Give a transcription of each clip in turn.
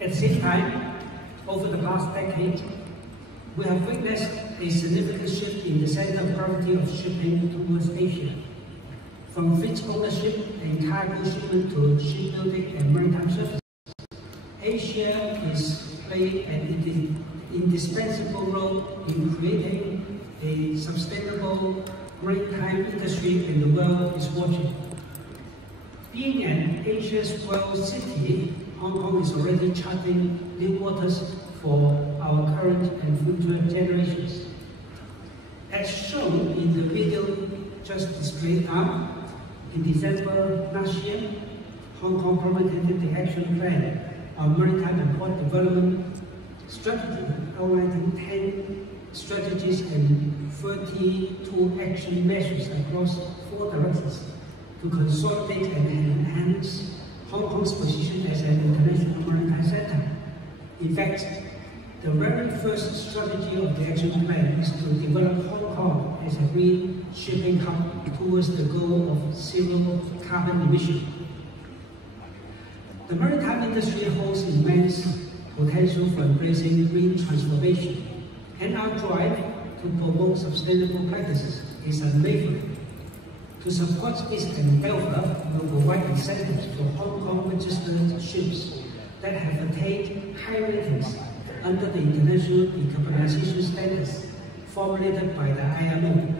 At the same time, over the past decade, we have witnessed a significant shift in the center of gravity of shipping towards Asia. From fleet ownership and cargo shipment to shipbuilding and maritime services, Asia is playing an indispensable role in creating a sustainable maritime industry, and the world is watching. Being an Asia's world city, Hong Kong is already charting new waters for our current and future generations. As shown in the video just displayed now, in December last year, Hong Kong promulgated the Action Plan on Maritime and Port Development Strategy, outlining 10 strategies and 32 action measures across 4 directions to consolidate and enhance Hong Kong's position as an international maritime center. In fact, the very first strategy of the action plan is to develop Hong Kong as a green shipping hub towards the goal of zero carbon emission. The maritime industry holds immense potential for embracing green transformation, and our drive to promote sustainable practices is unwavering. To support its welfare, we will provide incentives for Hong Kong registered ships that have attained high ratings under the international decarbonization standards formulated by the IMO.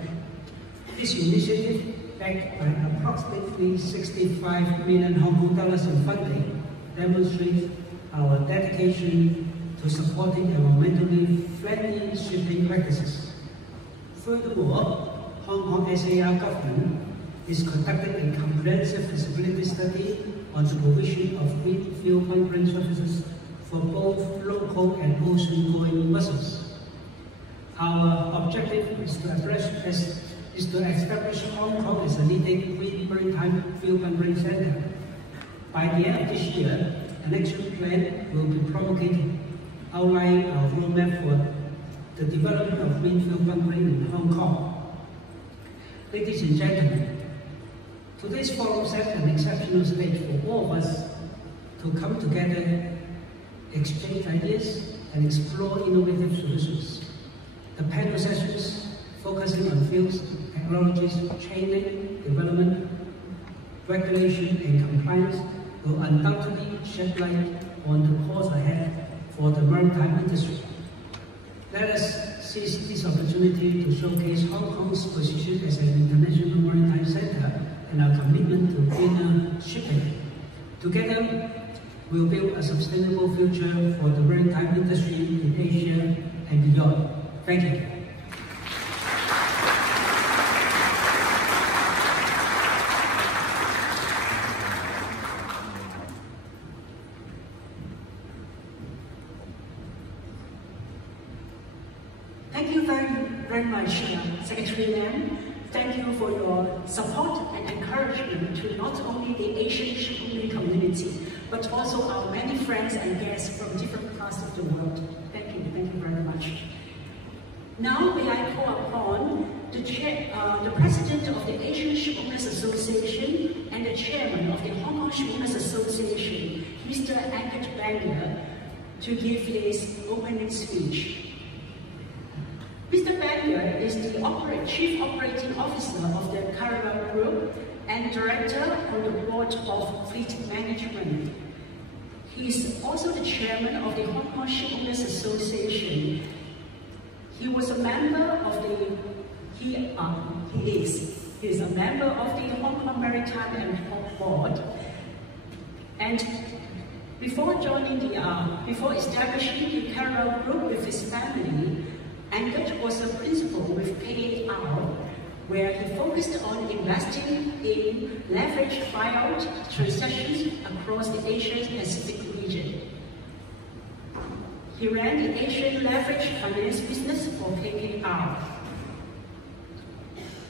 This initiative, backed by approximately 65 million Hong Kong dollars in funding, demonstrates our dedication to supporting environmentally friendly shipping practices. Furthermore, Hong Kong SAR government is conducting a comprehensive feasibility study on the provision of green fuel bunkering services for both local and ocean-going vessels. Our objective is to establish Hong Kong as a leading green maritime fuel bunkering center. By the end of this year, an action plan will be promulgated, outlining our roadmap for the development of green fuel bunkering in Hong Kong. Ladies and gentlemen, today's forum set an exceptional stage for all of us to come together, exchange ideas, and explore innovative solutions. The panel sessions focusing on fields, technologies, training, development, regulation, and compliance will undoubtedly shed light on the course ahead for the maritime industry. Let us seize this opportunity to showcase Hong Kong's position as an international maritime center and our commitment to greener shipping. Together, we'll build a sustainable future for the maritime industry in Asia and beyond. Thank you. Thank you very much, Secretary Lam. Thank you for your support and encouragement to not only the Asian shipping community, but also our many friends and guests from different parts of the world. Thank you very much. Now may I call upon the President of the Asian Shipowners Association and the Chairman of the Hong Kong Shipowners Association, Mr. Angus Bangor, to give his opening speech. Mr. Bangor is the Chief Operating Officer of the Caravan Group and Director on the Board of Fleet Management. He is also the Chairman of the Hong Kong Shipowners Association. He was a member of the, he is a member of the Hong Kong Maritime and Port Board. And before establishing the Caravan Group with his family, Angus was a principal with KAR, where he focused on investing in leveraged buyout transactions across the Asia-Pacific region. He ran the Asian leveraged finance business for KAR.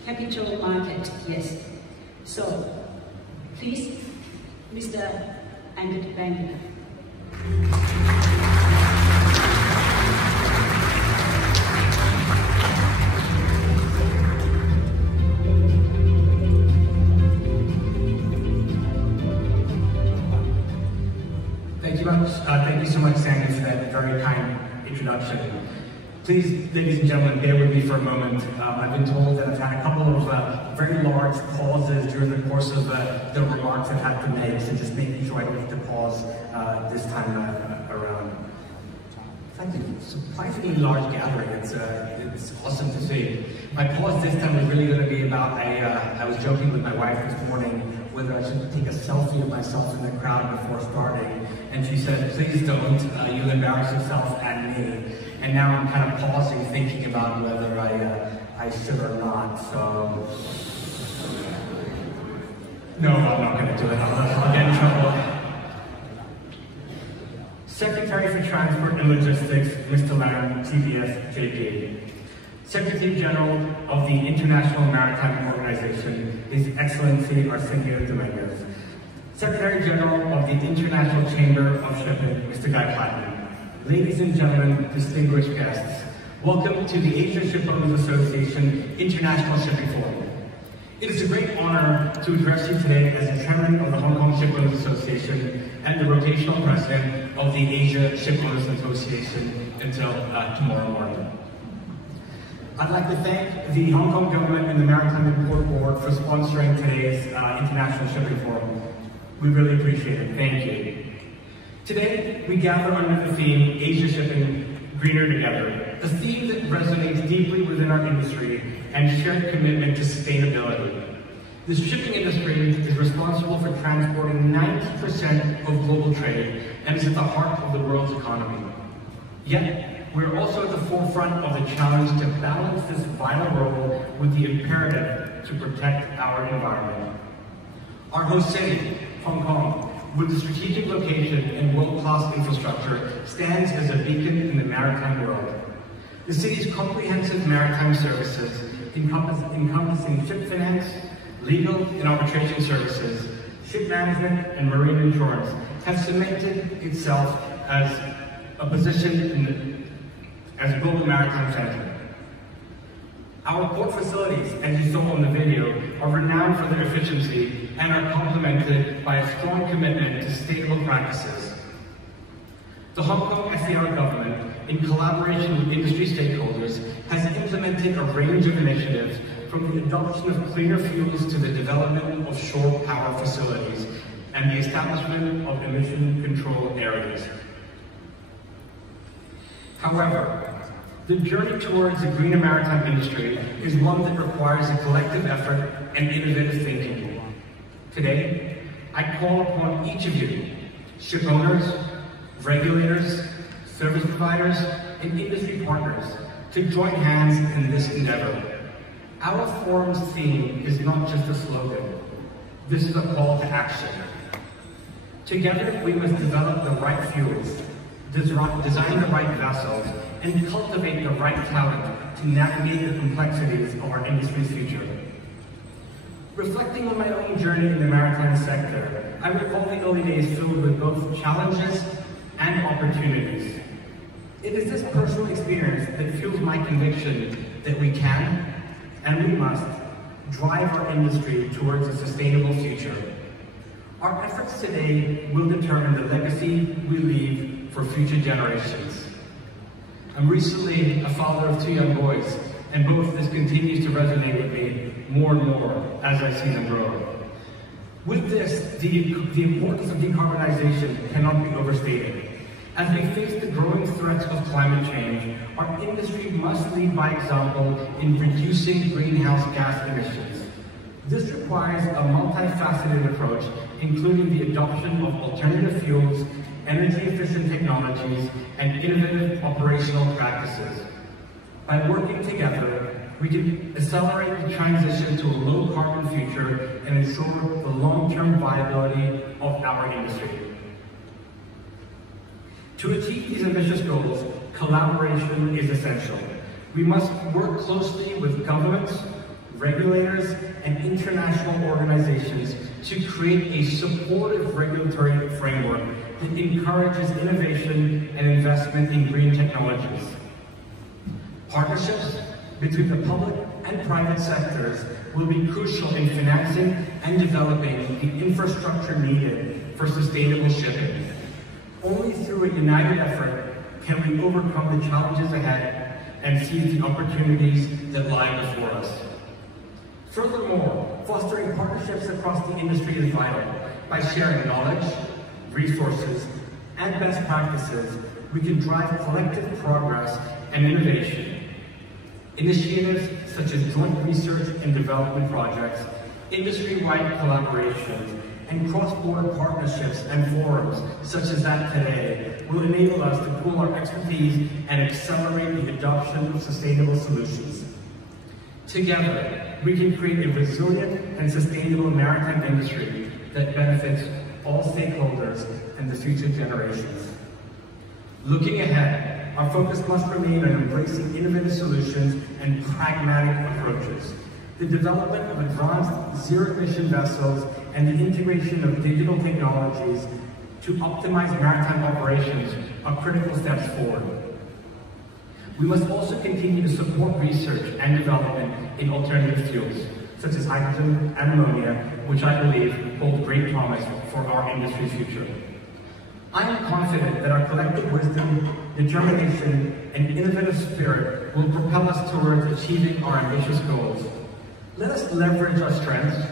Capital market, yes. So, please, Mr. Angus Bangor. Thank you much. Thank you so much, Sandy, for that very kind introduction. Please, ladies and gentlemen, bear with me for a moment. I've been told that I've had a couple of very large pauses during the course of the remarks I've had to make, so just making sure I don't need to pause this time around. Thank you. Surprisingly large gathering. It's awesome to see. My pause this time is really going to be about, I was joking with my wife this morning whether I should take a selfie of myself in the crowd before starting, and she said, please don't, you'll embarrass yourself and me. And now I'm kind of pausing, thinking about whether I should or not, so... No, I'm not going to do it. I'll get in trouble. Secretary for Transport and Logistics, Mr. Lam, TBS, JP. Secretary General of the International Maritime Organization, His Excellency Arsenio Dominguez. Secretary General of the International Chamber of Shipping, Mr. Guy Platten. Ladies and gentlemen, distinguished guests, welcome to the Asia Shipowners Association International Shipping Forum. It is a great honor to address you today as the Chairman of the Hong Kong Shipowners Association and the rotational President of the Asia Shipowners Association until tomorrow morning. I'd like to thank the Hong Kong government and the Maritime and Port Board for sponsoring today's International Shipping Forum. We really appreciate it. Thank you. Today, we gather under the theme, Asia Shipping, Greener Together, a theme that resonates deeply within our industry and shared commitment to sustainability. The shipping industry is responsible for transporting 90% of global trade and is at the heart of the world's economy. Yet, we're also at the forefront of the challenge to balance this vital role with the imperative to protect our environment. Our host city, Hong Kong, with the strategic location and world-class infrastructure, stands as a beacon in the maritime world. The city's comprehensive maritime services, encompassing ship finance, legal and arbitration services, ship management, and marine insurance, have cemented itself as a position as a global maritime center. Our port facilities, as you saw on the video, are renowned for their efficiency and are complemented by a strong commitment to sustainable practices. The Hong Kong SAR government, in collaboration with industry stakeholders, has implemented a range of initiatives from the adoption of cleaner fuels to the development of shore power facilities and the establishment of emission control areas. However, the journey towards a greener maritime industry is one that requires a collective effort and innovative thinking. Today, I call upon each of you, ship owners, regulators, service providers, and industry partners, to join hands in this endeavor. Our forum's theme is not just a slogan. This is a call to action. Together, we must develop the right fuels, design the right vessels, and cultivate the right talent to navigate the complexities of our industry's future. Reflecting on my own journey in the maritime sector, I recall the early days filled with both challenges and opportunities. It is this personal experience that fuels my conviction that we can, and we must, drive our industry towards a sustainable future. Our efforts today will determine the legacy we leave for future generations. I'm recently a father of 2 young boys, and this continues to resonate with me more and more as I see them grow. With this, the importance of decarbonization cannot be overstated. As we face the growing threats of climate change, our industry must lead by example in reducing greenhouse gas emissions. This requires a multifaceted approach, including the adoption of alternative fuels, energy-efficient technologies, and innovative operational practices. By working together, we can accelerate the transition to a low-carbon future and ensure the long-term viability of our industry. To achieve these ambitious goals, collaboration is essential. We must work closely with governments, regulators, and international organizations to create a supportive regulatory framework that encourages innovation and investment in green technologies. Partnerships between the public and private sectors will be crucial in financing and developing the infrastructure needed for sustainable shipping. Only through a united effort can we overcome the challenges ahead and seize the opportunities that lie before us. Furthermore, fostering partnerships across the industry is vital. By sharing knowledge, resources, and best practices, we can drive collective progress and innovation. Initiatives such as joint research and development projects, industry-wide collaborations, and cross-border partnerships and forums such as that today will enable us to pool our expertise and accelerate the adoption of sustainable solutions. Together, we can create a resilient and sustainable maritime industry that benefits all stakeholders and the future generations. Looking ahead, our focus must remain on embracing innovative solutions and pragmatic approaches. The development of advanced zero-emission vessels and the integration of digital technologies to optimize maritime operations are critical steps forward. We must also continue to support research and development in alternative fuels, such as hydrogen and ammonia, which I believe hold great promise for our industry's future. I am confident that our collective wisdom, determination, and innovative spirit will propel us towards achieving our ambitious goals. Let us leverage our strengths,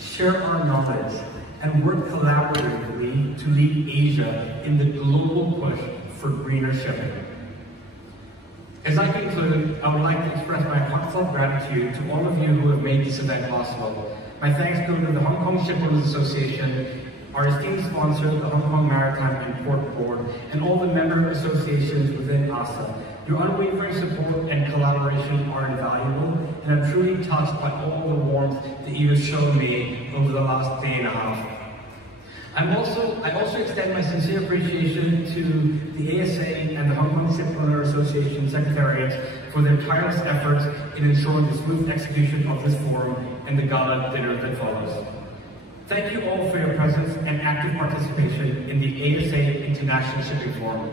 share our knowledge, and work collaboratively to lead Asia in the global push for greener shipping. As I conclude, I would like to express my heartfelt gratitude to all of you who have made this event possible. My thanks go to the Hong Kong Shipowners Association, our esteemed sponsor, the Hong Kong Maritime and Port Board, and all the member associations within ASA. Your unwavering support and collaboration are invaluable, and I'm truly touched by all the warmth that you have shown me over the last day and a half. I also extend my sincere appreciation to the ASA and the Hong Kong Shipowner Association Secretariats for their tireless efforts in ensuring the smooth execution of this forum and the gala dinner that follows. Thank you all for your presence and active participation in the ASA International Shipping Forum.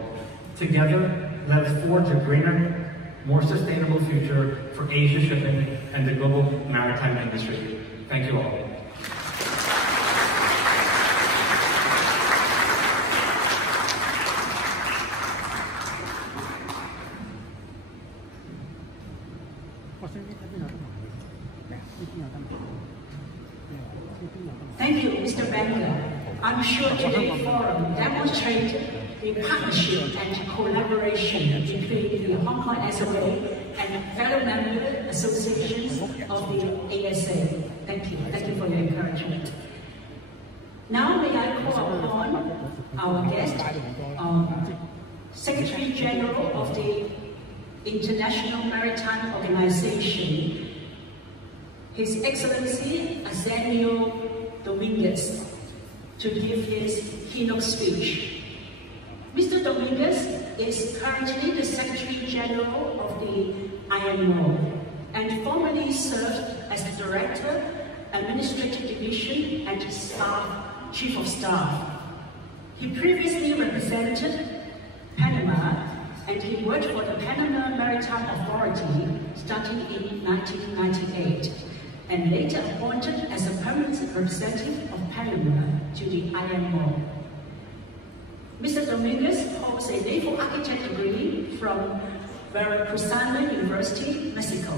Together, let us forge a greener, more sustainable future for Asia shipping and the global maritime industry. Thank you all. Thank you, Mr. Bender. I'm sure today's forum demonstrates the partnership and collaboration between the Hong Kong SOA and fellow member associations of the ASA. Thank you. Thank you for your encouragement. Now may I call upon our guest, Secretary General of the International Maritime Organization, His Excellency Arsenio Dominguez, to give his keynote speech. Mr. Dominguez is currently the Secretary General of the IMO and formerly served as the Director, Administrative Division and Chief of Staff. He previously represented Panama and he worked for the Panama Maritime Authority starting in 1998 and later appointed as a permanent representative of Panama to the IMO. Mr. Dominguez holds a naval architect degree from Veracruzana University, Mexico,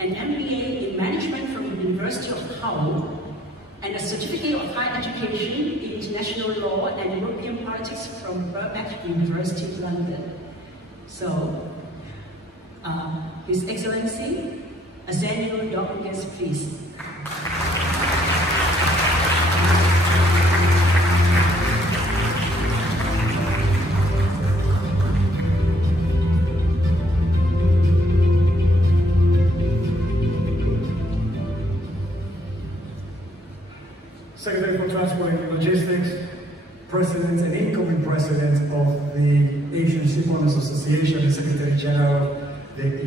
an MBA in management from the University of Hull, and a certificate of higher education in international law and European politics from Birkbeck University, London. So, His Excellency, Arsenio Dominguez, please. Secretary for Transport and Logistics, President and incoming President of the Asian Shipowners Association and Secretary General of the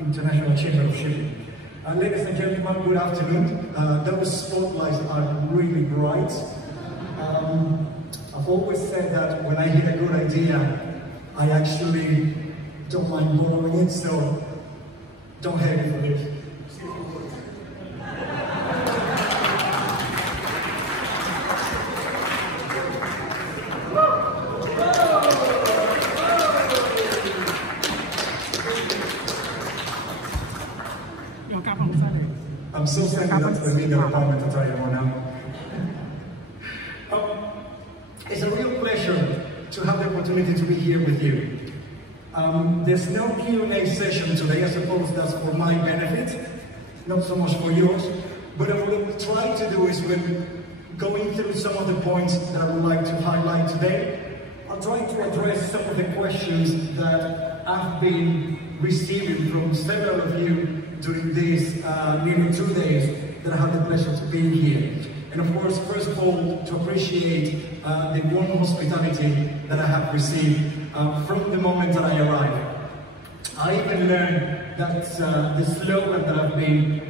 International Chamber of Shipping. Ladies and gentlemen, good afternoon. Those spotlights are really bright. I've always said that when I get a good idea, I actually don't mind borrowing it, so don't hate me for this. the media department at IMO now. It's a real pleasure to have the opportunity to be here with you. There's no Q&A session today. I suppose that's for my benefit, not so much for yours. But what I will try to do is, when going through some of the points that I would like to highlight today, I'll try to address some of the questions that I've been receiving from several of you during these nearly 2 days that I had the pleasure to be here. And of course, first of all, to appreciate the warm hospitality that I have received from the moment that I arrived. I even learned that the slogan that I've been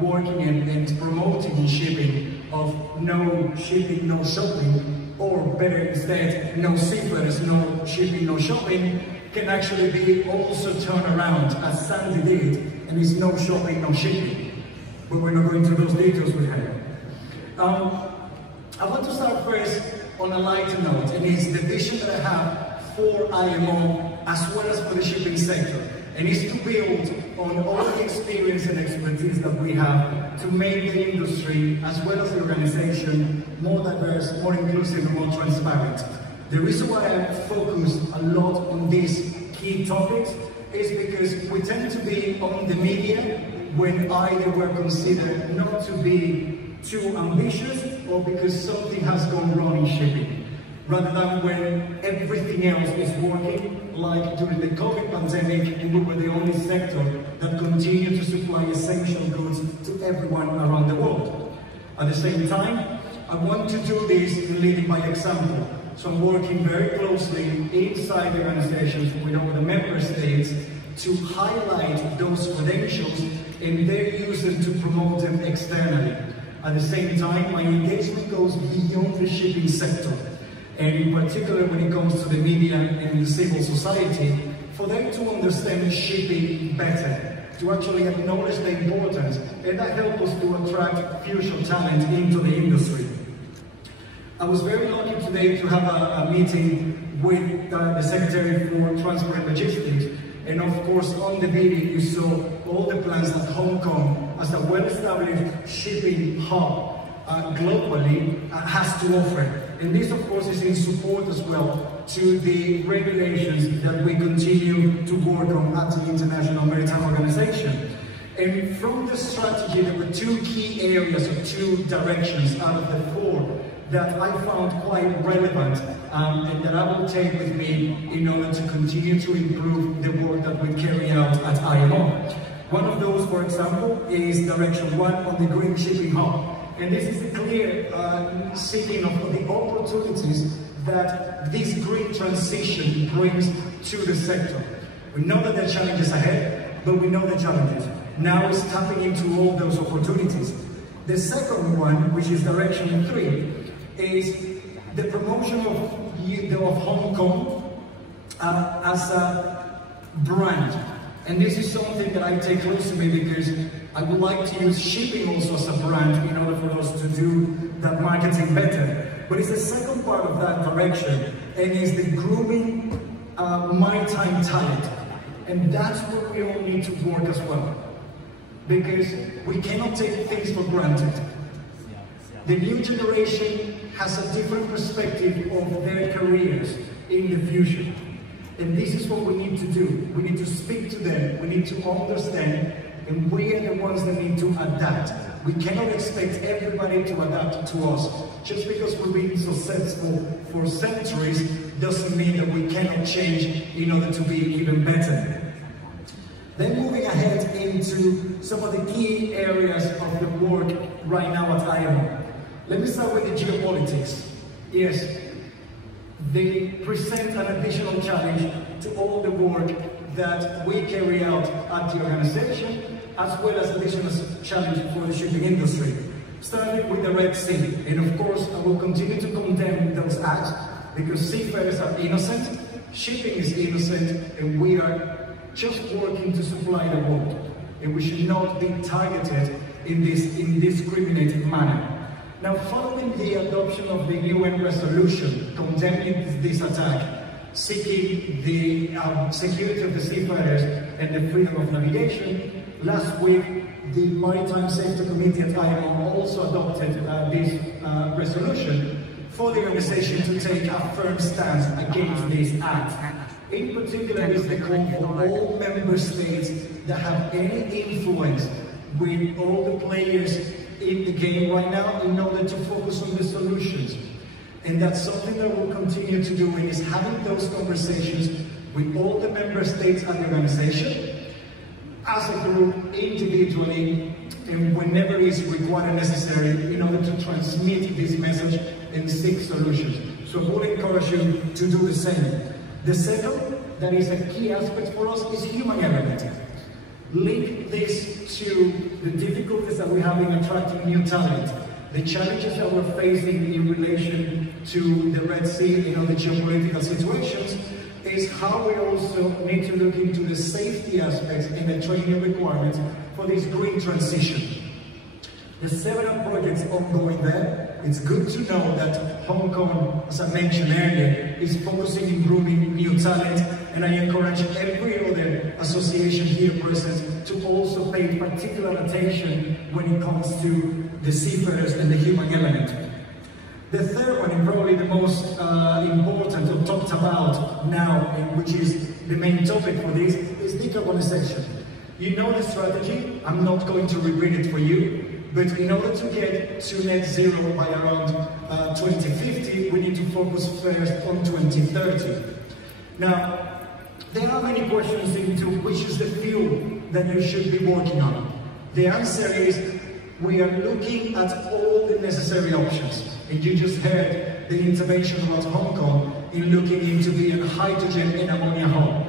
working and promoting in shipping of no shipping, no shopping, or better instead, no seafarers, no shipping, no shopping, can actually be also turned around as Sandy did, and it's no shopping, no shipping. But we're not going into those details with her. I want to start first on a lighter note, and it's the vision that I have for IMO as well as for the shipping sector. And it's to build on all the experience and expertise that we have to make the industry as well as the organization more diverse, more inclusive, and more transparent. The reason why I focus a lot on these key topics is because we tend to be on the media when either we're considered not to be too ambitious or because something has gone wrong in shipping, rather than when everything else is working, like during the COVID pandemic, and we were the only sector that continued to supply essential goods to everyone around the world. At the same time, I want to do this leading by example. So I'm working very closely inside the organizations with all the member states to highlight those credentials and their users to promote them externally. At the same time, my engagement goes beyond the shipping sector, and in particular when it comes to the media and the civil society, for them to understand shipping better, to actually acknowledge the importance, and that helps us to attract future talent into the industry. I was very lucky today to have a meeting with the Secretary for Transport and Logistics, and of course on the video you saw all the plans that Hong Kong, as a well-established shipping hub globally, has to offer. And this of course is in support as well to the regulations that we continue to work on at the International Maritime Organization. And from the strategy, there were 2 key areas or 2 directions out of the 4 that I found quite relevant and that I will take with me in order to continue to improve the work that we carry out at IMO. One of those, for example, is direction 1 on the Green Shipping Hub. And this is a clear seeking of the opportunities that this green transition brings to the sector. We know that there are challenges ahead, but we know the challenges. Now it's tapping into all those opportunities. The second one, which is direction 3, is the promotion of Hong Kong as a brand. And this is something that I take close to me because I would like to use shipping also as a brand in order for us to do that marketing better. But it's the second part of that direction, and it's the grooming maritime talent. And that's where we all need to work as well, because we cannot take things for granted. The new generation has a different perspective of their careers in the future. And this is what we need to do. We need to speak to them, we need to understand, and we are the ones that need to adapt. We cannot expect everybody to adapt to us. Just because we've been successful for centuries doesn't mean that we cannot change in order to be even better. Then moving ahead into some of the key areas of the work right now at IMO. Let me start with the geopolitics. Yes, they present an additional challenge to all the work that we carry out at the organization, as well as additional challenge for the shipping industry. Starting with the Red Sea, and of course I will continue to condemn those acts because seafarers are innocent, shipping is innocent, and we are just working to supply the world. And we should not be targeted in this indiscriminate manner. Now, following the adoption of the UN resolution condemning this attack, seeking the security of the seafarers and the freedom of navigation. Last week, the Maritime Safety Committee at IMO also adopted this resolution for the organization to take a firm stance against this act. In particular, is the call for all member states that have any influence with all the players in the game right now in order to focus on the solutions. And that's something that we'll continue to do, and is having those conversations with all the member states and the organization, as a group, individually, and whenever is required and necessary in order to transmit this message and seek solutions. So we'll encourage you to do the same. The second, that is a key aspect for us, is human element. Link this to the difficulties that we have in attracting new talent, the challenges that we're facing in relation to the Red Sea and other geopolitical situations, is how we also need to look into the safety aspects and the training requirements for this green transition. There's several projects ongoing there. It's good to know that Hong Kong, as I mentioned earlier, is focusing on grooming new talent, and I encourage every other association here present to also pay particular attention when it comes to the seafarers and the human element. The third one, and probably the most important or talked about now, and which is the main topic for this, is decarbonization. You know the strategy, I'm not going to repeat it for you, but in order to get to net zero by around 2050, we need to focus first on 2030. Now, there are many questions into which is the fuel that you should be working on. The answer is, we are looking at all the necessary options. And you just heard the intervention about Hong Kong in looking into being hydrogen and ammonia hub.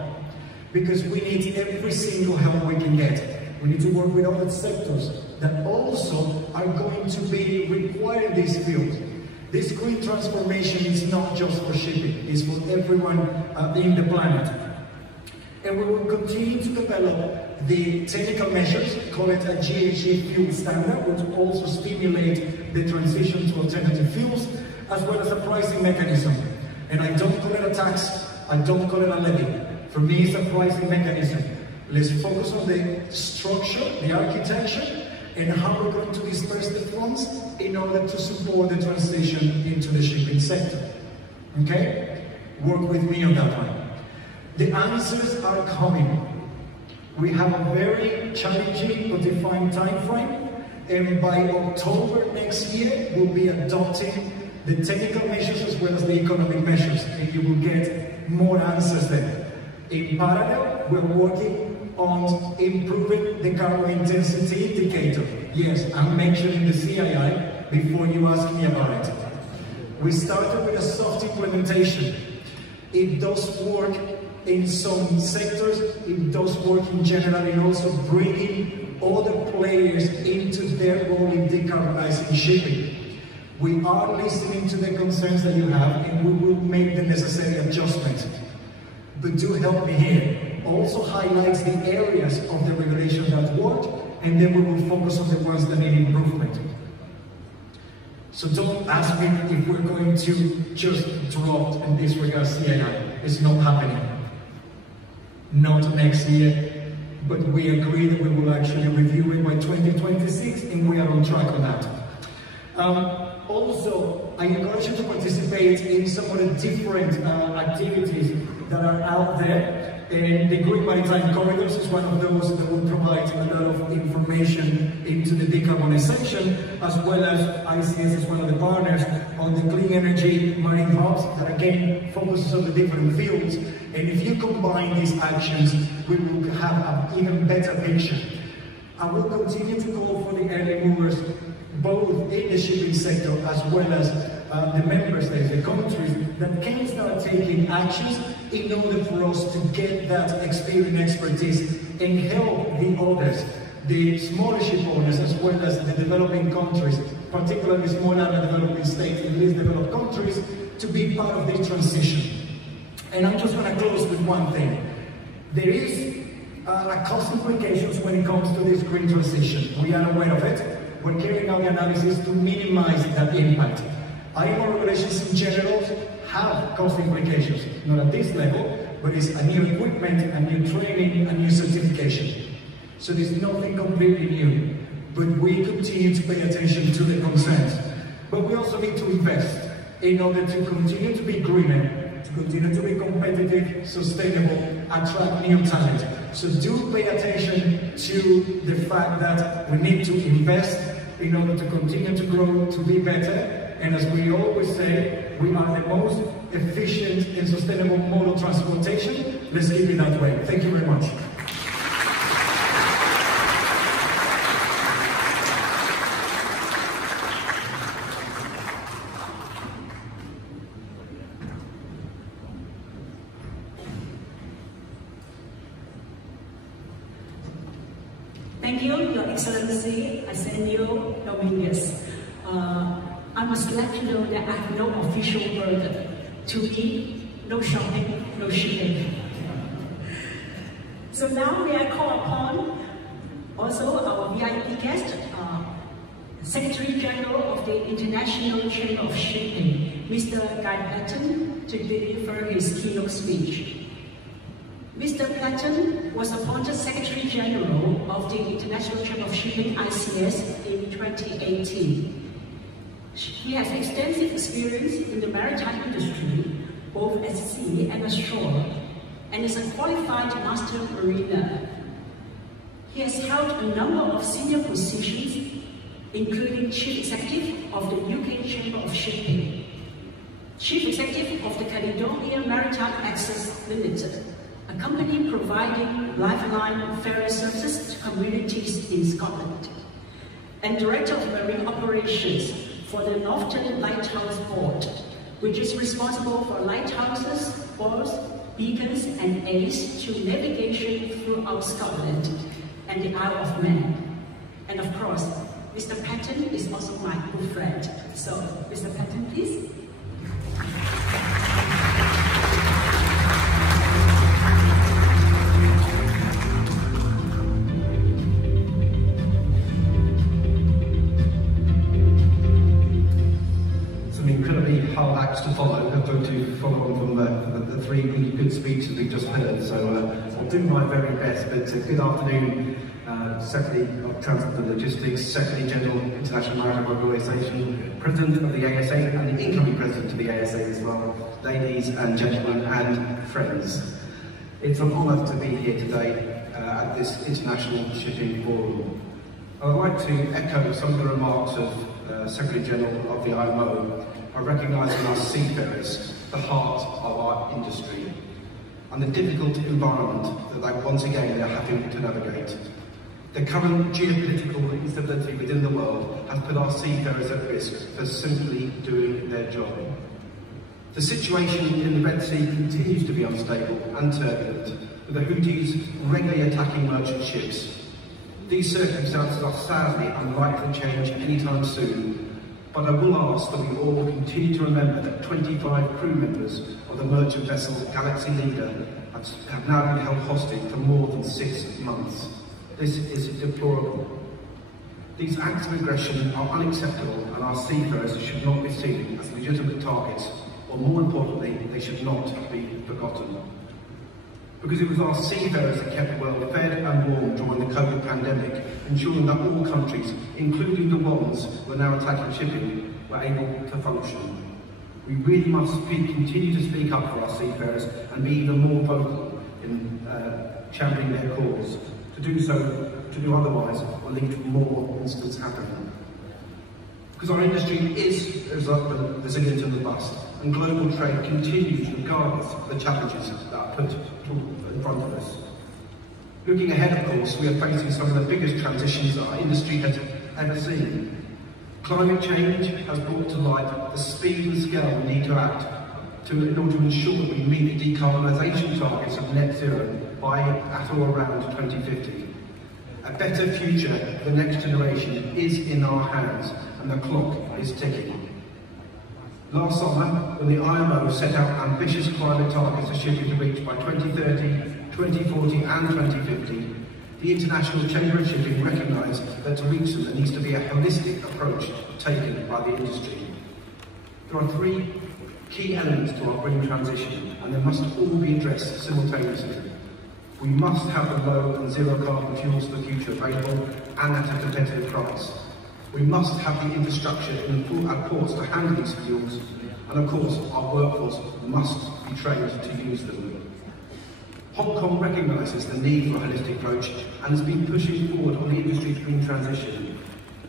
Because we need every single help we can get. We need to work with other sectors that also are going to be requiring these fuels. This green transformation is not just for shipping, it's for everyone in the planet. And we will continue to develop the technical measures, call it a GHG fuel standard, which will also stimulate the transition to alternative fuels, as well as a pricing mechanism. And I don't call it a tax, I don't call it a levy. For me, it's a pricing mechanism. Let's focus on the structure, the architecture, and how we're going to disperse the funds in order to support the transition into the shipping sector. Okay? Work with me on that one. The answers are coming. We have a very challenging but defined time frame, and by October next year, we'll be adopting the technical measures as well as the economic measures, and you will get more answers there. In parallel, we're working on improving the carbon intensity indicator. Yes, I'm mentioning the CII before you ask me about it. We started with a soft implementation. It does work in some sectors, it does work in general, and also bringing other players into their role in decarbonizing shipping. We are listening to the concerns that you have, and we will make the necessary adjustments. But do help me here. Also highlights the areas of the regulation that work, and then we will focus on the ones that need improvement. So don't ask me if we're going to just drop and disregard CII. It's not happening. Not next year, but we agree that we will actually review it by 2026, and we are on track on that. Also, I encourage you to participate in some of the different activities that are out there. And the Green Maritime Corridors is one of those that will provide a lot of information into the decarbonization, as well as ICS is one of the partners on the Clean Energy Marine Hubs that again focuses on the different fields. And if you combine these actions, we will have an even better picture. I will continue to call for the early movers, both in the shipping sector as well as the member states, the countries, that can start taking actions in order for us to get that experience and expertise and help the others, the smaller ship owners as well as the developing countries, particularly smaller and developing states and least developed countries, to be part of this transition. And I'm just going to close with one thing. There is a cost implications when it comes to this green transition. We are aware of it. We're carrying out the analysis to minimize that impact. IMO regulations in general have cost implications, not at this level, but it's a new equipment, a new training, a new certification. So there's nothing completely new, but we continue to pay attention to the concerns. But we also need to invest in order to continue to be greener, to continue to be competitive, sustainable, attract new talent. So do pay attention to the fact that we need to invest in order to continue to grow, to be better. And as we always say, we are the most efficient and sustainable mode of transportation. Let's keep it that way. Thank you very much. Thank you, Your Excellency Arsenio Dominguez. I must let you know that I have no official burden to eat, no shopping, no shipping. So now may I call upon also our VIP guest, Secretary General of the International Chamber of Shipping, Mr. Guy Patton, to deliver his keynote speech. Mr. Patton was appointed Secretary General of the International Chamber of Shipping, ICS, in 2018. He has extensive experience in the maritime industry, both at sea and ashore, and is a qualified master mariner. He has held a number of senior positions, including Chief Executive of the UK Chamber of Shipping, Chief Executive of the Caledonia Maritime Access Limited, a company providing lifeline ferry services to communities in Scotland, and Director of Marine Operations for the Northern Lighthouse Board, which is responsible for lighthouses, buoys, beacons, and aids to navigation throughout Scotland and the Isle of Man. And of course, Mr. Patton is also my good friend. So, Mr. Patton, please. Hard acts to follow. I'm going to follow on from the three really good speeches we've just heard, so I'll do my very best. But good afternoon, Secretary of Transport and Logistics, Secretary General International Maritime Organisation, President of the ASA, and the incoming President of the ASA as well, ladies and gentlemen and friends. It's an honour to be here today at this International Shipping Forum. I'd like to echo some of the remarks of Secretary General of the IMO, recognising our seafarers, the heart of our industry, and the difficult environment that they once again are having to navigate. The current geopolitical instability within the world has put our seafarers at risk for simply doing their job. The situation in the Red Sea continues to be unstable and turbulent, with the Houthis regularly attacking merchant ships. These circumstances are sadly unlikely to change anytime soon, but I will ask that we all continue to remember that 25 crew members of the merchant vessel Galaxy Leader have now been held hostage for more than 6 months. This is deplorable. These acts of aggression are unacceptable, and our seafarers should not be seen as legitimate targets, or more importantly, they should not be forgotten. Because it was our seafarers that kept the world fed and warm during the COVID pandemic, ensuring that all countries, including the ones who are now attacking shipping, were able to function. We really must continue to speak up for our seafarers and be even more vocal in championing their cause. To do otherwise will lead to more incidents happening. Because our industry is resilient and robust, and global trade continues regardless of the challenges that are put in front of us. Looking ahead, of course, we are facing some of the biggest transitions that our industry has ever seen. Climate change has brought to light the speed and scale we need to act in order to ensure that we meet the decarbonisation targets of net zero by at or around 2050. A better future for the next generation is in our hands, and the clock is ticking. Last summer, when the IMO set out ambitious climate targets for shipping to reach by 2030, 2040 and 2050, the International Chamber of Shipping recognised that to reach them there needs to be a holistic approach taken by the industry. There are 3 key elements to our green transition, and they must all be addressed simultaneously. We must have the low and zero carbon fuels for the future available and at a competitive price. We must have the infrastructure in our ports to handle these fuels, and of course our workforce must be trained to use them. Hong Kong recognises the need for a holistic approach and has been pushing forward on the industry's green transition.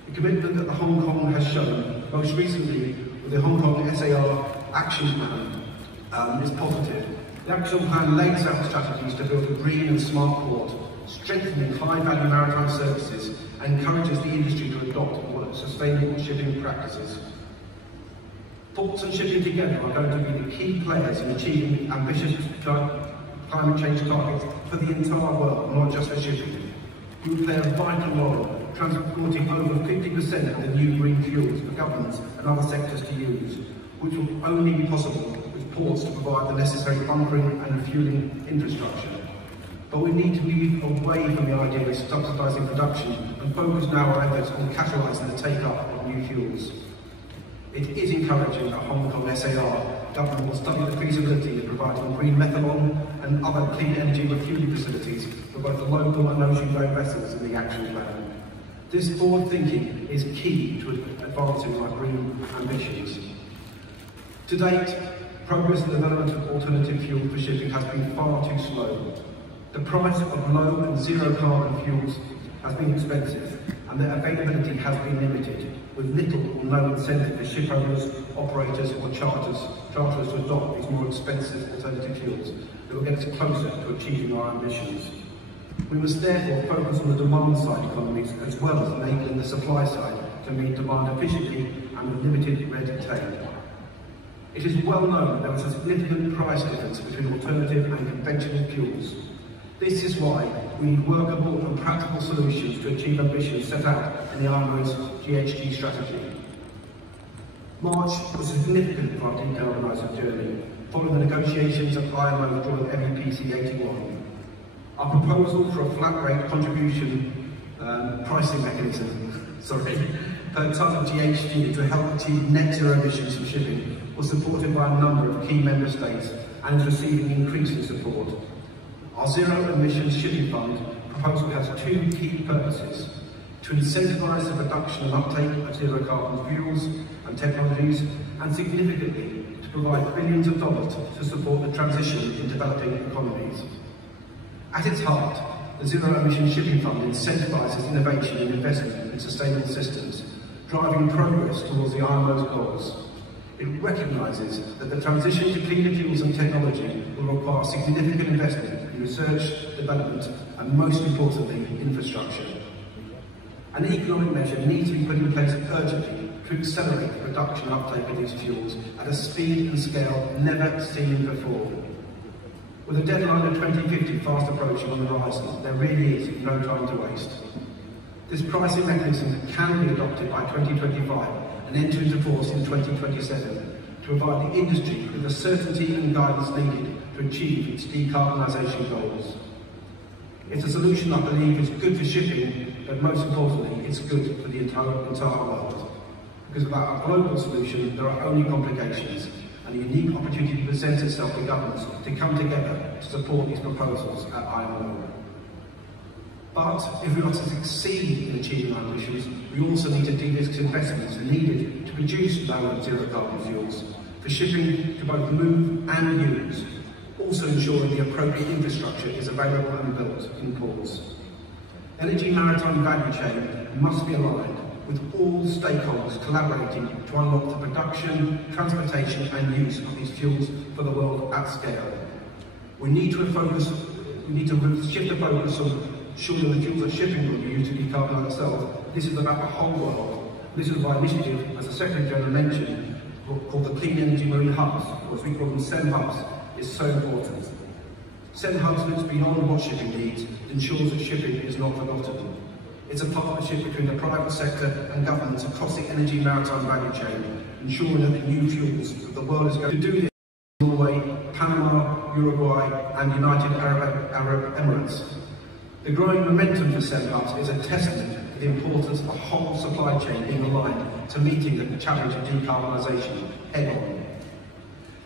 The commitment that the Hong Kong has shown, most recently with the Hong Kong SAR Action Plan, is positive. The Action Plan lays out strategies to build a green and smart port, strengthening high-value maritime services, and encourages the industry to adopt more sustainable shipping practices. Ports and shipping together are going to be the key players in achieving ambitious climate change targets for the entire world, not just for shipping. We will play a vital role, transporting over 50% of the new green fuels for governments and other sectors to use, which will only be possible with ports to provide the necessary bunkering and fueling infrastructure. But we need to move away from the idea of subsidising production and focus now our efforts on catalysing the take-up of new fuels. It is encouraging that Hong Kong SAR government will study the feasibility of providing green methanol and other clean energy refueling facilities for both the local and ocean-going vessels in the action plan. This forward thinking is key to advancing our green ambitions. To date, progress in the development of alternative fuel for shipping has been far too slow. The price of low and zero carbon fuels has been expensive, and their availability has been limited, with little or no incentive for ship owners, operators or charters to adopt these more expensive alternative fuels that will get us closer to achieving our ambitions. We must therefore focus on the demand side economies as well as enabling the supply side to meet demand efficiently and with limited red tape. It is well known that there is a significant price difference between alternative and conventional fuels. This is why we need workable and practical solutions to achieve ambitions set out in the IMO's GHG strategy. March was significant for our decarbonising journey, following the negotiations of IMO during MEPC 81. Our proposal for a flat rate contribution pricing mechanism per tonne of GHG to help achieve net zero emissions from shipping was supported by a number of key member states and is receiving increasing support. Our Zero Emissions Shipping Fund proposal has two key purposes: to incentivise the production and uptake of zero carbon fuels and technologies, and significantly to provide billions of dollars to support the transition in developing economies. At its heart, the Zero Emissions Shipping Fund incentivises innovation and investment in sustainable systems, driving progress towards the IMO's goals. It recognises that the transition to cleaner fuels and technology will require significant investment in research, development, and most importantly, infrastructure. An economic measure needs to be put in place urgently to accelerate the production and uptake of these fuels at a speed and scale never seen before. With a deadline of 2050 fast approaching on the horizon, there really is no time to waste. This pricing mechanism can be adopted by 2025 and enter into force in 2027 to provide the industry with the certainty and guidance needed to achieve its decarbonisation goals. It's a solution I believe is good for shipping, but most importantly, it's good for the entire world. Because without our global solution, there are only complications, and a unique opportunity presents itself for governments to come together to support these proposals at IMO. But if we are to succeed in achieving our ambitions, we also need to de-risk investments needed to produce low and zero carbon fuels, for shipping to both move and use, also ensuring the appropriate infrastructure is available and built in ports. Energy maritime value chain must be aligned, with all stakeholders collaborating to unlock the production, transportation and use of these fuels for the world at scale. We need to shift the focus on ensuring the fuels that shipping will use to decarbonise itself. This is about the whole world. This is why initiative, as the Secretary General mentioned, called the Clean Energy Marine Hubs, or as we call them SEM Hubs, is so important. SEM Hubs looks beyond what shipping needs, ensures that shipping is not forgotten. It's a partnership between the private sector and governments across the energy maritime value chain, ensuring that the new fuels that the world is going to do this in Norway, Panama, Uruguay and United Arab Emirates. The growing momentum for SEM Hubs is a testament to the importance of the whole supply chain being aligned to meeting the challenge of decarbonisation head-on.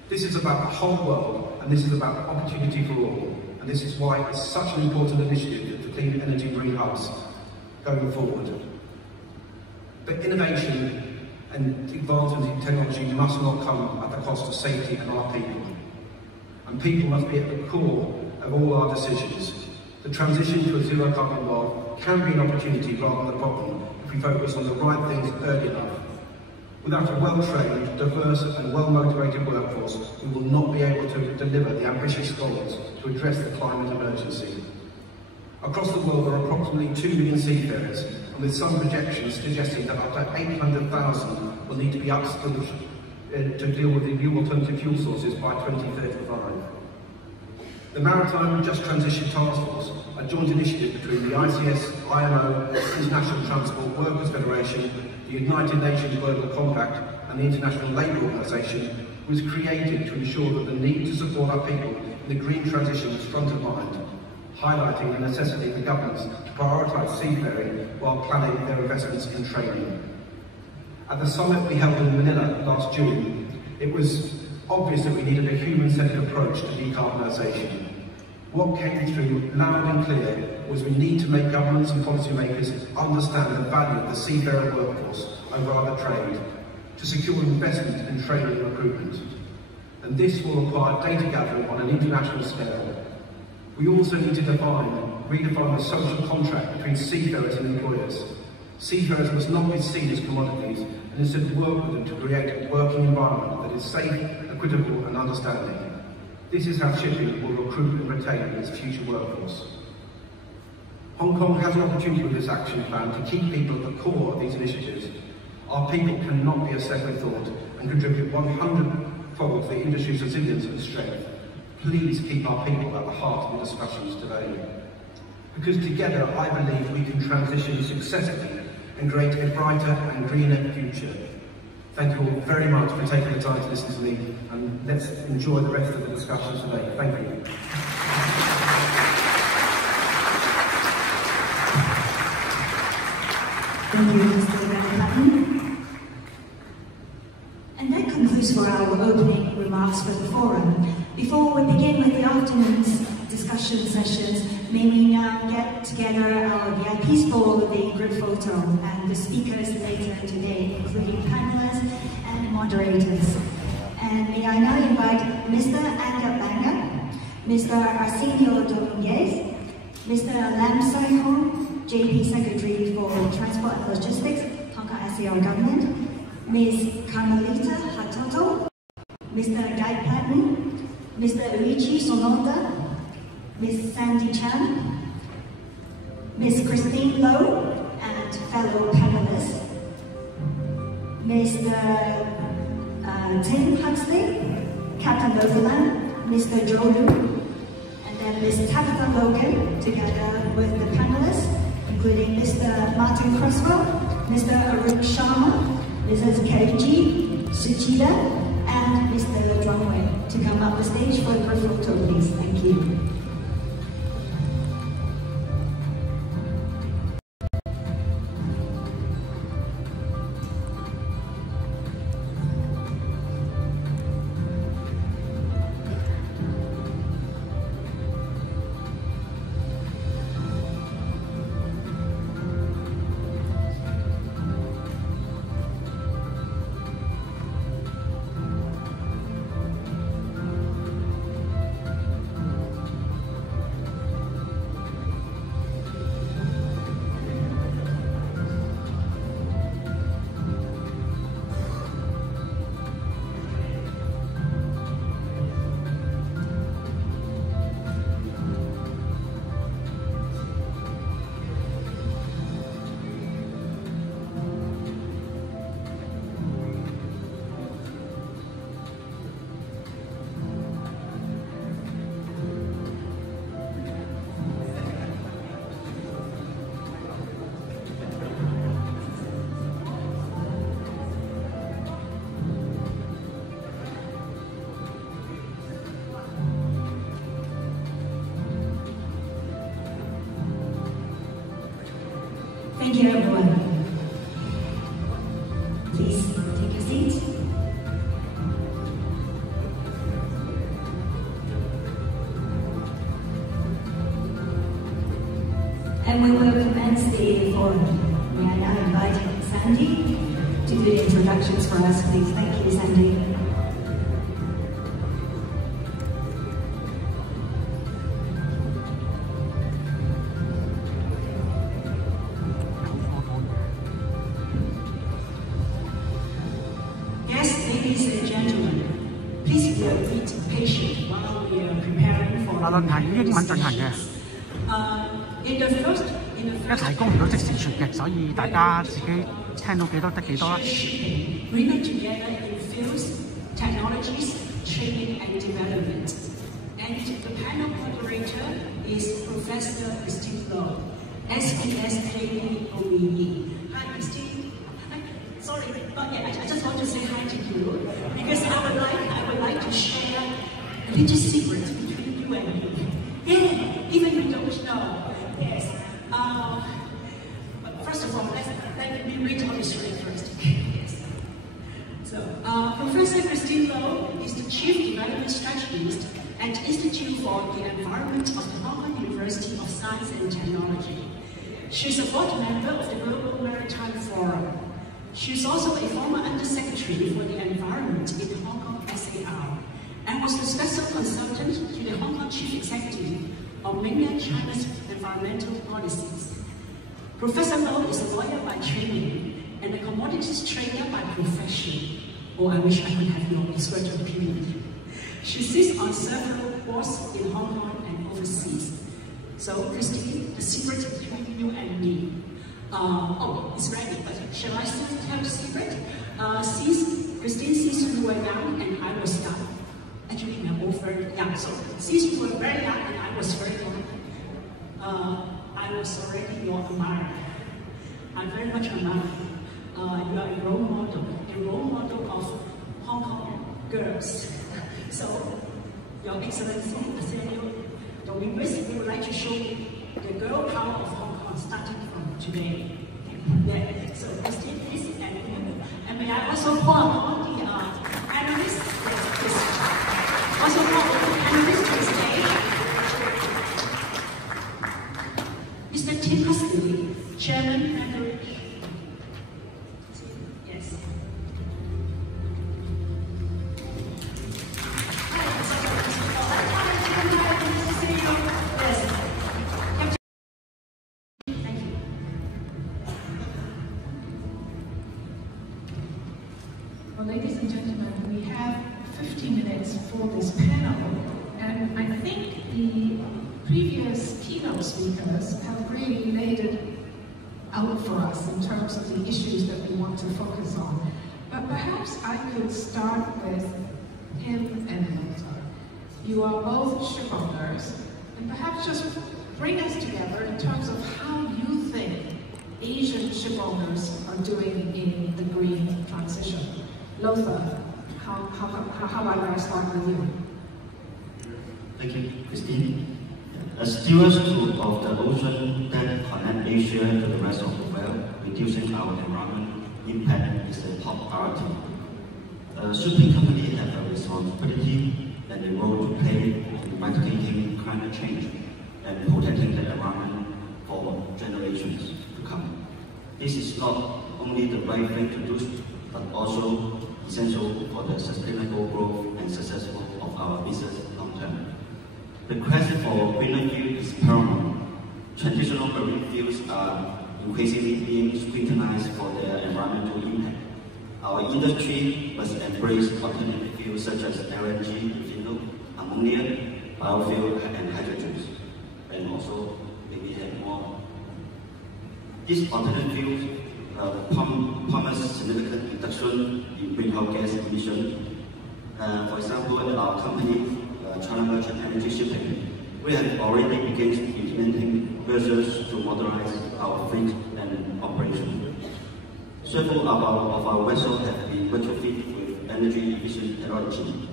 This is about the whole world, and this is about opportunity for all. And this is why it's such an important initiative for clean energy green hubs going forward. But innovation and advancement in technology must not come at the cost of safety and our people. And people must be at the core of all our decisions. The transition to a zero carbon world can be an opportunity rather than a problem if we focus on the right things early enough. Without a well-trained, diverse and well-motivated workforce, we will not be able to deliver the ambitious goals to address the climate emergency. Across the world, there are approximately 2 million seafarers, and with some projections suggesting that up to 800,000 will need to be upskilled to deal with the new alternative fuel sources by 2035. The Maritime Just Transition Task Force, a joint initiative between the ICS, IMO, International Transport Workers Federation, the United Nations Global Compact and the International Labour Organization, was created to ensure that the need to support our people in the green transition was front of mind, highlighting the necessity for governments to prioritise seafaring while planning their investments in training. At the summit we held in Manila last June, it was obvious that we needed a human-centred approach to decarbonisation. What came through loud and clear was we need to make governments and policymakers understand the value of the seafarer workforce over other trade, to secure investment in training and recruitment. And this will require data gathering on an international scale. We also need to redefine the social contract between seafarers and employers. Seafarers must not be seen as commodities, and instead work with them to create a working environment that is safe, equitable and understanding. This is how shipping will recruit and retain its future workforce. Hong Kong has an opportunity with this action plan to keep people at the core of these initiatives. Our people cannot be a second thought and contribute 100-fold to the industry's resilience and strength. Please keep our people at the heart of the discussions today. Because together, I believe we can transition successfully and create a brighter and greener future. Thank you all very much for taking the time to listen to me, and let's enjoy the rest of the discussions today. Thank you. Thank you, Mr. Patton. And that concludes for our opening remarks for the forum. Before we begin with the afternoon's discussion sessions, may we now get together our VIPs for the group photo and the speakers later today, including panelists and moderators. And may I now invite Mr. Anger Banger, Mr. Arsenio Dominguez, Mr. Lam Sai Hong, JP Secretary for Transport and Logistics, Hong Kong SAR Government, Ms. Carmelita Hatoto, Mr. Guy Patton, Mr. Luigi Sonoda, Ms. Sandy Chan, Ms. Christine Lowe, and fellow panelists, Mr. Tim Huxley, Captain Loveland, Mr. Joe Liu, and then Ms. Tabitha Logan, together with the panelists, including Mr. Martin Creswell, Mr. Arun Sharma, Mrs. Keriji Suchida, and Mr. Drumway to come up the stage for a group photo, please. Thank you. Thank you, everyone. Please take your seats. And we will commence the forum. May I now invite Sandy to do the introductions for us, please. Thank you, Sandy. Yes, ladies and gentlemen, please be a bit patient while we are preparing for the presentations. In the first 一提供唔到即時傳譯，所以大家自己聽到幾多得幾多啦。Bringing together infused technologies, training and development. And the panel moderator is Professor Christine Low, SPSJD OBE. Hi, Christine. Sorry, not yet. I just want to say hi to you because I would like to share a little secret between you and me. Yeah, even you don't know. Yes. But first of all, let me read all this straight first. Yes. So, Professor Christine Low is the Chief Development Strategist at Institute for the Environment of the Hong Kong University of Science and Technology. She's a board member of the Global Maritime Forum. She's also a former Undersecretary for the Environment in the Hong Kong SAR and was the special consultant to the Hong Kong Chief Executive on mainland China's environmental policies. Professor Low is a lawyer by training and a commodities trader by profession. Oh, I wish I could have your expert opinion. She sits on several boards in Hong Kong and overseas. So, Christine, the secret between you and me. It's ready, but shall I still tell the secret? Christine, since you were young and I was young, actually we are both very young, so since you were very young and I was very young, I was already your admirer. I'm very much admired. You are a role model of Hong Kong girls. So, Your Excellency, Nathaniel Dominguez, we would like to show you the girl power of Hong Kong starting from today. Yeah. So, Christine, please, and may I also call on the analysts, also call on the analysts to the stage. Mr. Tim Huxley, Chairman, yes. Well, ladies and gentlemen, we have 50 minutes for this panel, and I think the previous keynote speakers have really laid it out for us in terms of the issues that we want to focus on. But perhaps I could start with him and Hilda. You are both ship owners, and perhaps just bring us together in terms of how you think Asian ship owners are doing in the green transition. Lothar, how about I start with you? Thank you, Christine. As stewards of the ocean that connect Asia to the rest of the world, reducing our environmental impact is a top priority. Shipping companies have a responsibility and a role to play in mitigating climate change and protecting the environment for generations to come. This is not only the right thing to do, but also essential for the sustainable growth and success of our business long term. The quest for greener fuel is paramount. Traditional marine fuels are increasingly being scrutinized for their environmental impact. Our industry must embrace alternative fuels such as LNG, methanol, ammonia, biofuel, and hydrogen, and also maybe have more. These alternative fuels promise significant reduction in greenhouse gas emissions. For example, in our company, China Merchant Energy Shipping, we have already begun implementing measures to modernize our fleet and operation. Several of our vessels have been retrofitted with energy-efficient technology.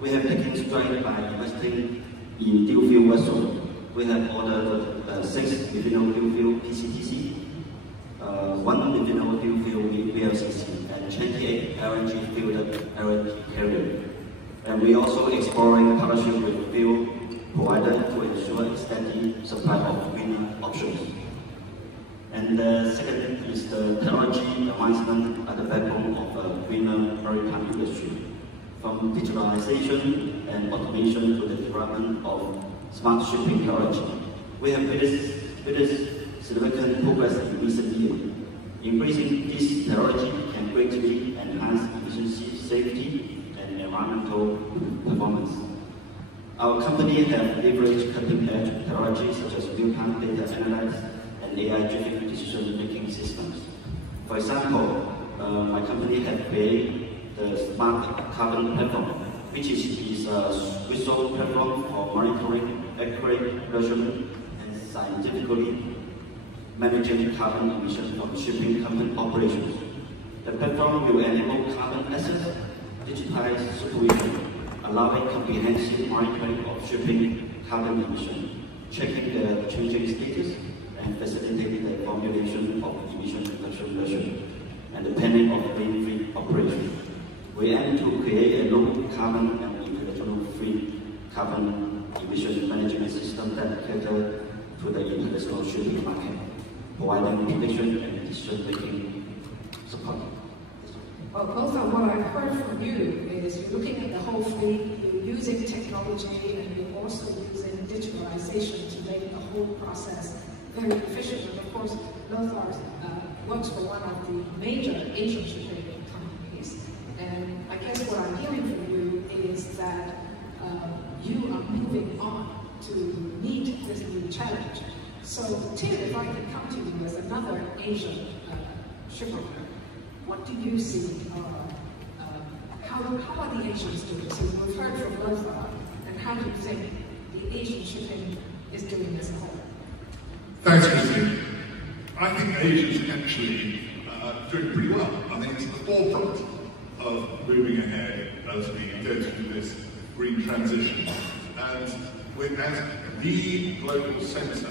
We have taken strides by investing in dual-fuel vessels. We have ordered 6 methanol dual-fuel PCTC, 1 methanol dual-fuel VLCC, and 28 LNG-fueled LNG carrier. And we are also exploring partnership with fuel providers to ensure a steady supply of greener options. And the second is the technology advancement at the backbone of a greener maritime industry, from digitalization and automation to the development of smart shipping technology. We have witnessed significant progress in recent years. Embracing this technology can greatly enhance efficiency, safety, and environmental performance. Our company has leveraged cutting-edge technologies such as real-time data analytics and AI-driven decision-making systems. For example, my company has created the Smart Carbon Platform, which is a visual platform for monitoring accurate measurement and scientifically managing carbon emissions from shipping company operations. The platform will enable carbon assets, digitized supervision, allowing comprehensive monitoring of shipping carbon emissions, checking their changing status, and facilitating the formulation of emission reduction measures and the planning of green fleet operations. We aim to create a low carbon and international-free carbon emission management system that caters to the international shipping market, providing prediction and decision-making support. Well, both of what I've heard from you is you're looking at the whole fleet, you're using technology, and you're also using digitalization to make the whole process very efficient. And of course, Lothar works for one of the major Asian shipping companies. And I guess what I'm hearing from you is that you are moving on to meet this new challenge. So, Tim, if I can come to you as another Asian shipowner, what do you see? How are the Asians doing? So we've heard from Lothar, and how do you think the Asian shipping is doing as a whole? Thanks, Christine. I think Asia's actually doing pretty well. I think it's at the forefront of moving ahead as we go through this green transition. And as the global centre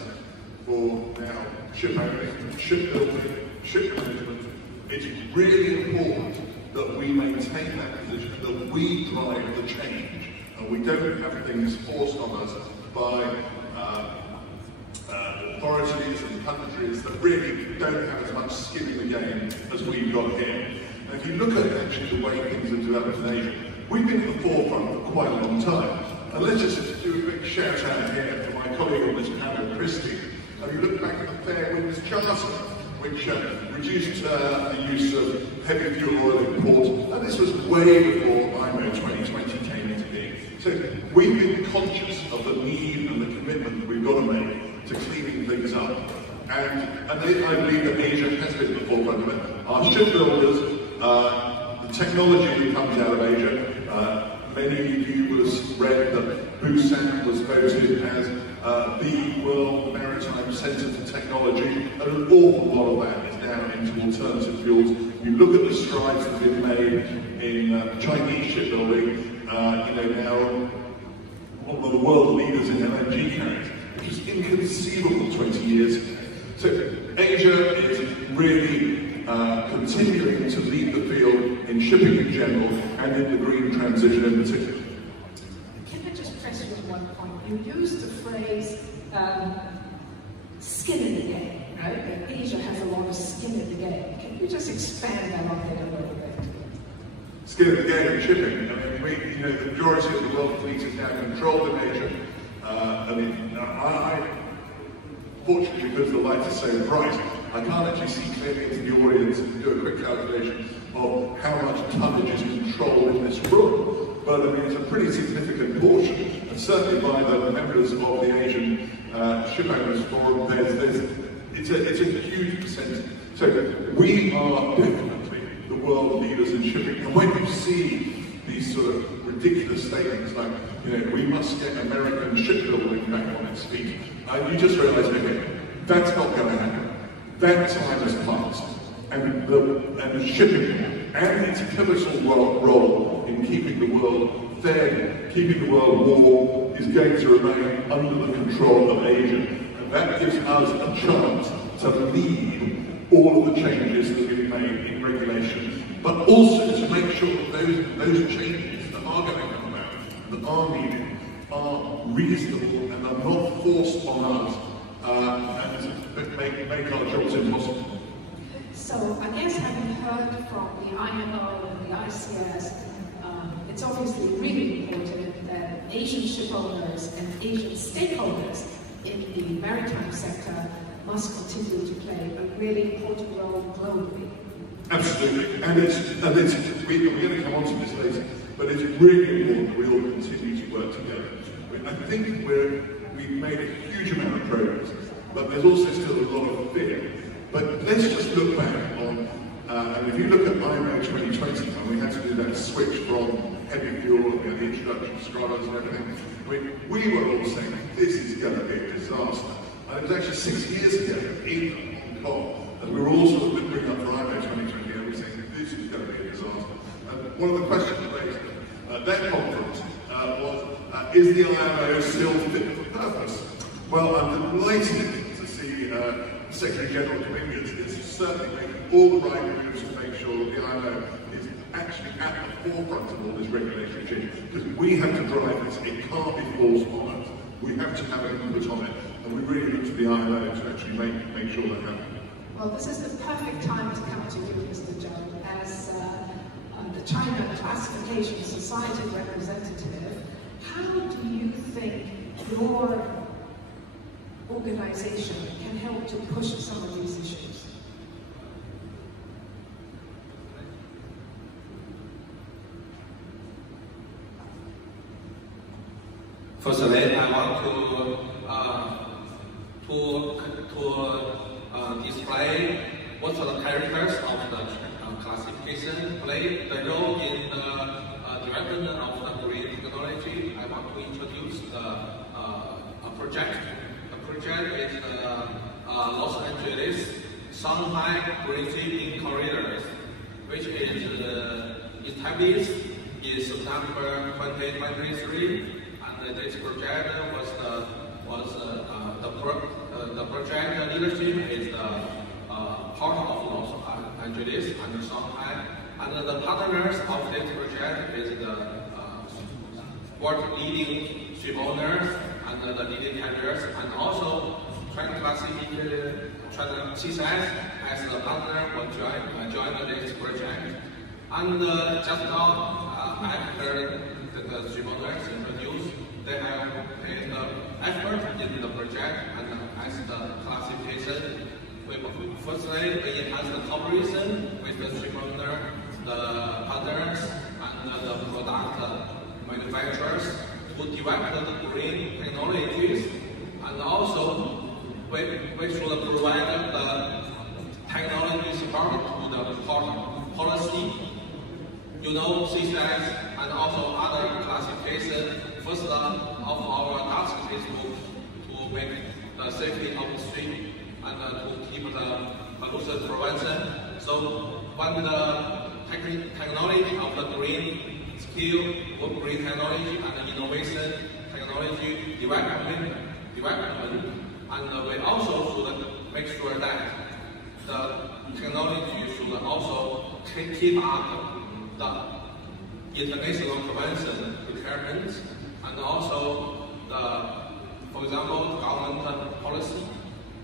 for now shipowning, shipbuilding, ship management, it's really important that we maintain that position, that we drive the change, and we don't have things forced on us by authorities and countries that really don't have as much skin in the game as we've got here. And if you look at actually the way things have developed in Asia, we've been at the forefront for quite a long time. And let's just do a big shout out here to my colleague on this panel, Christy. And you look back at the Fair Winds Charter, which reduced the use of heavy fuel oil import, and this was way before IMO 2020 came into being. So we've been conscious of the need and the commitment that we've got to make to cleaning things up. And I believe that Asia has been at the forefront of it. Our shipbuilders, the technology that comes out of Asia, many of you will have read that Busan was voted as the World Maritime Centre for Technology, and an awful lot of that is now into alternative fuels. You look at the strides that have been made in Chinese shipbuilding, now one of the world leaders in LNG carriers, which was inconceivable 20 years ago. So Asia is really continuing to lead the field in shipping in general and in the green transition in particular. Can I just press you on one point? You used the phrase skin in the game, right? That Asia has a lot of skin in the game. Can you just expand that on it a little bit? Skin in the game in shipping. I mean, the majority of the world fleet is now controlled in Asia. I fortunately live the life to say right. I can't actually see clearly into the audience and do a quick calculation of how much tonnage is controlled in this room. But I mean, it's a pretty significant portion, and certainly by the members of the Asian Shipowners Forum, it's a huge percentage. So we are definitely the world leaders in shipping. And when you see these sort of ridiculous statements like, we must get American shipbuilding back on its feet, you just realise, okay, that's not going to happen. That time has passed, and the shipping and its pivotal role in keeping the world fed, keeping the world warm, is going to remain under the control of Asia. And that gives us a chance to lead all of the changes that we've made in regulation, but also to make sure that those changes that are going to come about, that are needed, are reasonable and are not forced on us, and make make our jobs impossible. So I guess having heard from the IMO and the ICS, it's obviously really important that Asian ship owners and Asian stakeholders in the maritime sector must continue to play a really important role globally. Absolutely, and we're going to come on to this later, but it's really important that we all continue to work together. I think we've made a huge amount of progress, but there's also still a lot of fear. But let's just look back on, and if you look at IMO 2020, when we had to do that switch from heavy fuel and the introduction of scrubbers and everything, we were all saying this is going to be a disaster. And it was actually 6 years ago in Hong Kong that we were all sort of bringing up for IMO 2020 and we were saying this is going to be a disaster. And one of the questions raised at that conference was, is the IMO still fit for purpose? Well, I'm delighted to see Secretary General Dominguez is certainly making all the right moves to make sure that the IMO is actually at the forefront of all this regulatory change, because we have to drive this. It can't be forced on us. We have to have an input on it, and we really look to the IMO to actually make sure that happens. Well, this is the perfect time to come to you, Mr. Zhou, as the China Classification Society representative. How do you think your organization can help to push some of these issues? Firstly, I want to display what are the characters of the classification play the role in the development of the green technology. I want to introduce a project. The project is Los Angeles Shanghai Green Shipping Corridors, which is established in September 2023. And this project the project leadership is the part of Los Angeles and Shanghai, and the partners of this project is the world leading ship owners and the leading carriers, and also China Classification CSS as the partner will join this project. And just now I heard the ship owners introduced. They have made effort in the project, and as the classification, firstly, we enhance the cooperation with the ship owner, the partners, and the product manufacturers to develop the green technologies, and also we should provide the technology support to the policy. You know, CSS and also other classification. First of our task is to make the safety of the ship and to keep the pollution prevention. So when the technology of the green skill, green technology and innovation technology development, and we also should make sure that the technology should also keep up the international convention requirements, and also for example, government policy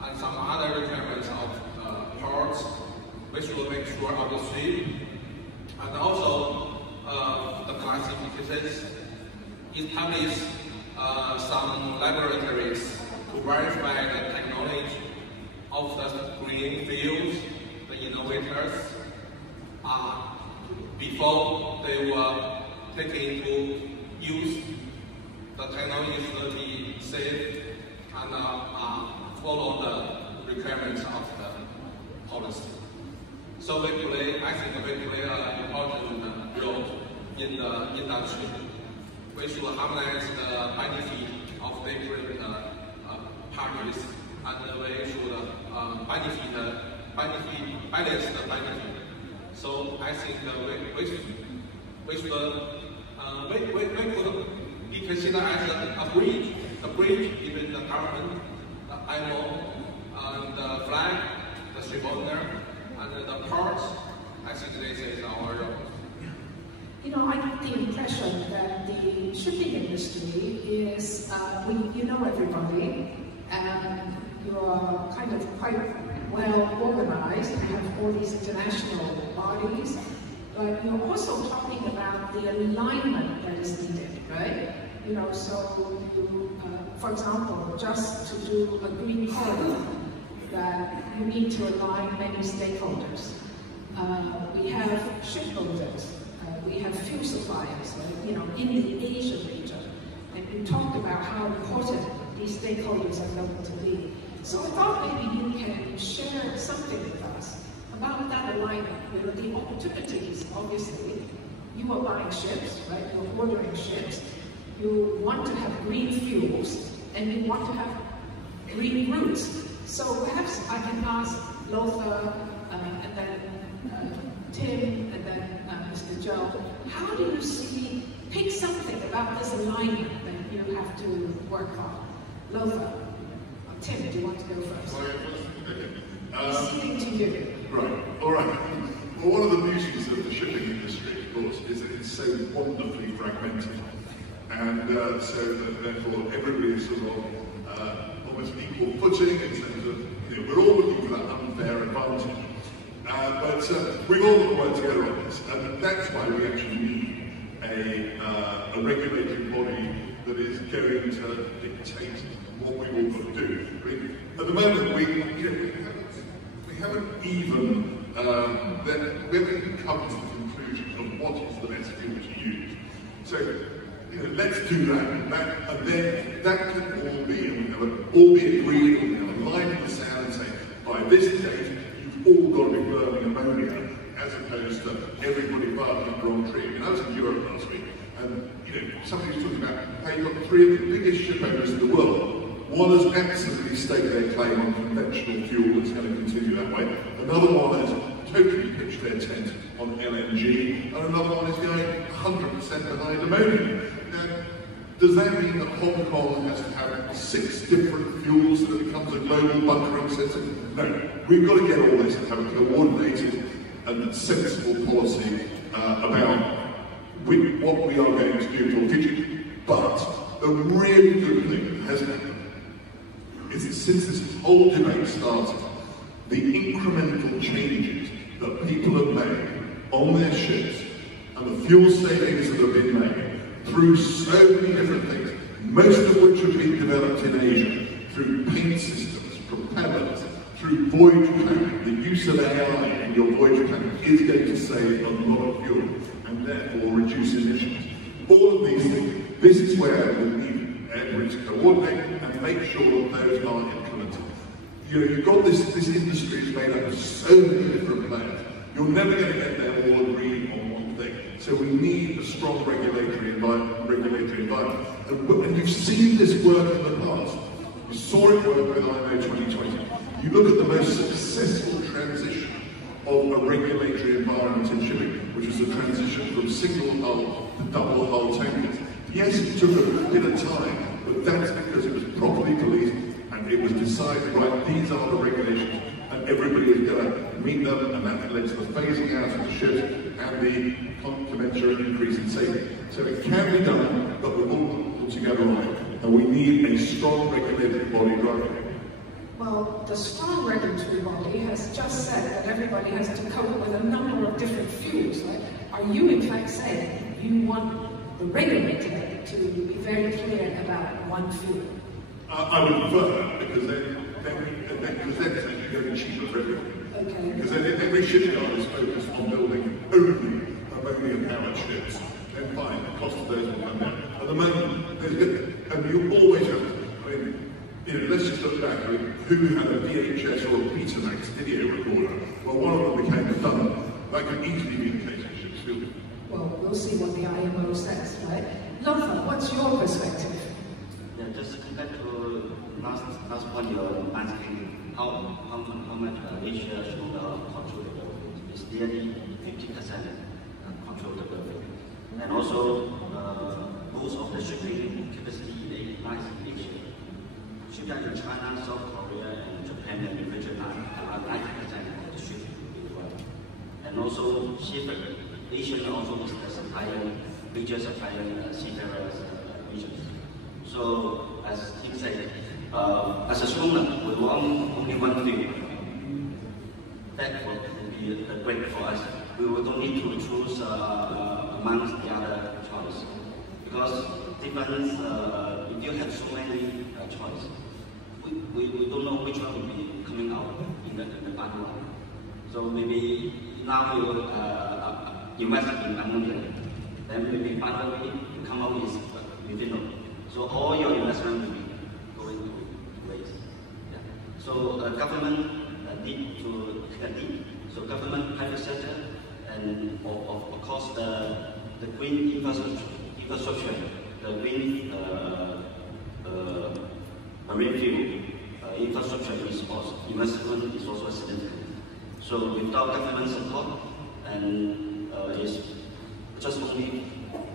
and some other requirements of ports, which will make sure of the ship, and also the classifications establish some laboratories to verify the technology of the green fields, the innovators, before they were taken to use. The technology should be safe and follow the requirements of the policy. So I think we play an important role in the industry. We should harmonize the benefit of different parties, and we should balance the benefit. So I think we could be considered as a bridge between the government, the IMO, and the flag, the ship owner, and the ports. I think this is our role. You know, I get the impression that the shipping industry is, you know everybody, and you're kind of quite well organized. We have all these international bodies, but you're also talking about the alignment that is needed, right? You know, so you, for example, just to do a green corridor, that you need to align many stakeholders. We have shipbuilders, we have fuel suppliers, you know, in the Asian region, and we talked about how important these stakeholders are going to be. So I thought maybe you can share something with us about that alignment, you know, the opportunities. Obviously, you are buying ships, right? You're ordering ships. You want to have green fuels, and you want to have green routes. So perhaps I can ask Lothar, and then Tim, and then Mr. Joe, how do you see, pick something about this alignment that you have to work on? Lothar, Tim, do you want to go first? Speaking to you. Right, all right. Well, one of the beauties of the shipping industry, of course, is that it's so wonderfully fragmented. And so that therefore everybody is sort of almost equal footing in terms of, you know, we're all looking for that unfair advantage. But we've all got to work together on this, and that's why we actually need a regulating body that is going to dictate what we all got to do. I mean, at the moment, we haven't even come to the conclusion of what is the best fuel to use. So, you know, let's do that, and then that can all be agreed, and we have a line in the sand and say, by this date, you've all got to be burning ammonia, as opposed to everybody barking up the wrong tree. I mean, I was in Europe last week, and you know, somebody was talking about how you've got three of the biggest ship owners in the world. One has absolutely staked their claim on conventional fuel that's going to continue that way. Another one has totally pitched their tent on LNG, and another one is going 100% behind ammonia. Now, does that mean that Hong Kong has to have 6 different fuels so that it becomes a global bunkering system? No, we've got to get all this and have a coordinated and sensible policy about what we are going to do for the future. But the really good thing that has happened is that since this whole debate started, the incremental changes that people have made on their ships and the fuel savings that have been made through so many different things, most of which have been developed in Asia, through paint systems, propellers, through voyage planning. The use of AI in your voyage planning is going to save a lot of fuel and therefore reduce emissions. All of these things, this is where we need everybody to coordinate and make sure that those are implemented. You know, you've got this industry is made up of so many different players. You're never going to get them all agreeing on one thing. So we need a strong regulatory environment. And you've seen this work in the past. You saw it work with IMO 2020. You look at the most successful transition of a regulatory environment in shipping, which was the transition from single hull to double hull tankers. Yes, it took a bit of time, but that's because it was properly policed and it was decided, right, these are the regulations, and everybody was going to meet them, and that led to the phasing out of the ships and the commensurate increase in safety. So it can be done, but we're all put together on it, and we need a strong regulatory body driving it. Well, the strong regulatory body has just said that everybody has to cope with a number of different fuels, right? Are you in fact saying you want the regulator to be very clear about one fuel? I would prefer that, because then it's actually going to be cheaper for everyone. Okay. Because every shipyard is focused on building only ammonia-powered ships. Then fine, the cost of those will come down. At the moment, and you always have to, I mean, you know, let's just look back. I mean, who had a VHS or a Betamax video recorder? Well, one of them became redundant. That could easily be the case with ships too. Well, we'll see what the IMO says, right? Lothar, what's your perspective? Yeah, just to come back to last point you're asking, how much Asia should control the gulf? It's nearly 50% control the gulf. And also, most of the shipping capacity lies in Asia. Shipyards in China, South Korea, and Japan and Malaysia are 90% of the shipping in the world. And also, Asia also is the major supplier seafarers regions. So, as Tim said, as a schooner, we want only one thing. that will be great for us. We don't need to choose amongst the other choice, because different, if you have so many choices, we don't know which one will be coming out in the final one. So maybe now you invest in ammonia, then maybe finally you come out with methanol. So all your investment will be going to waste. Yeah. So government need to take a lead. So government, private sector, and of course the green infrastructure, the green marine fuel infrastructure is also, investment is also significant. So without government support, and it's just only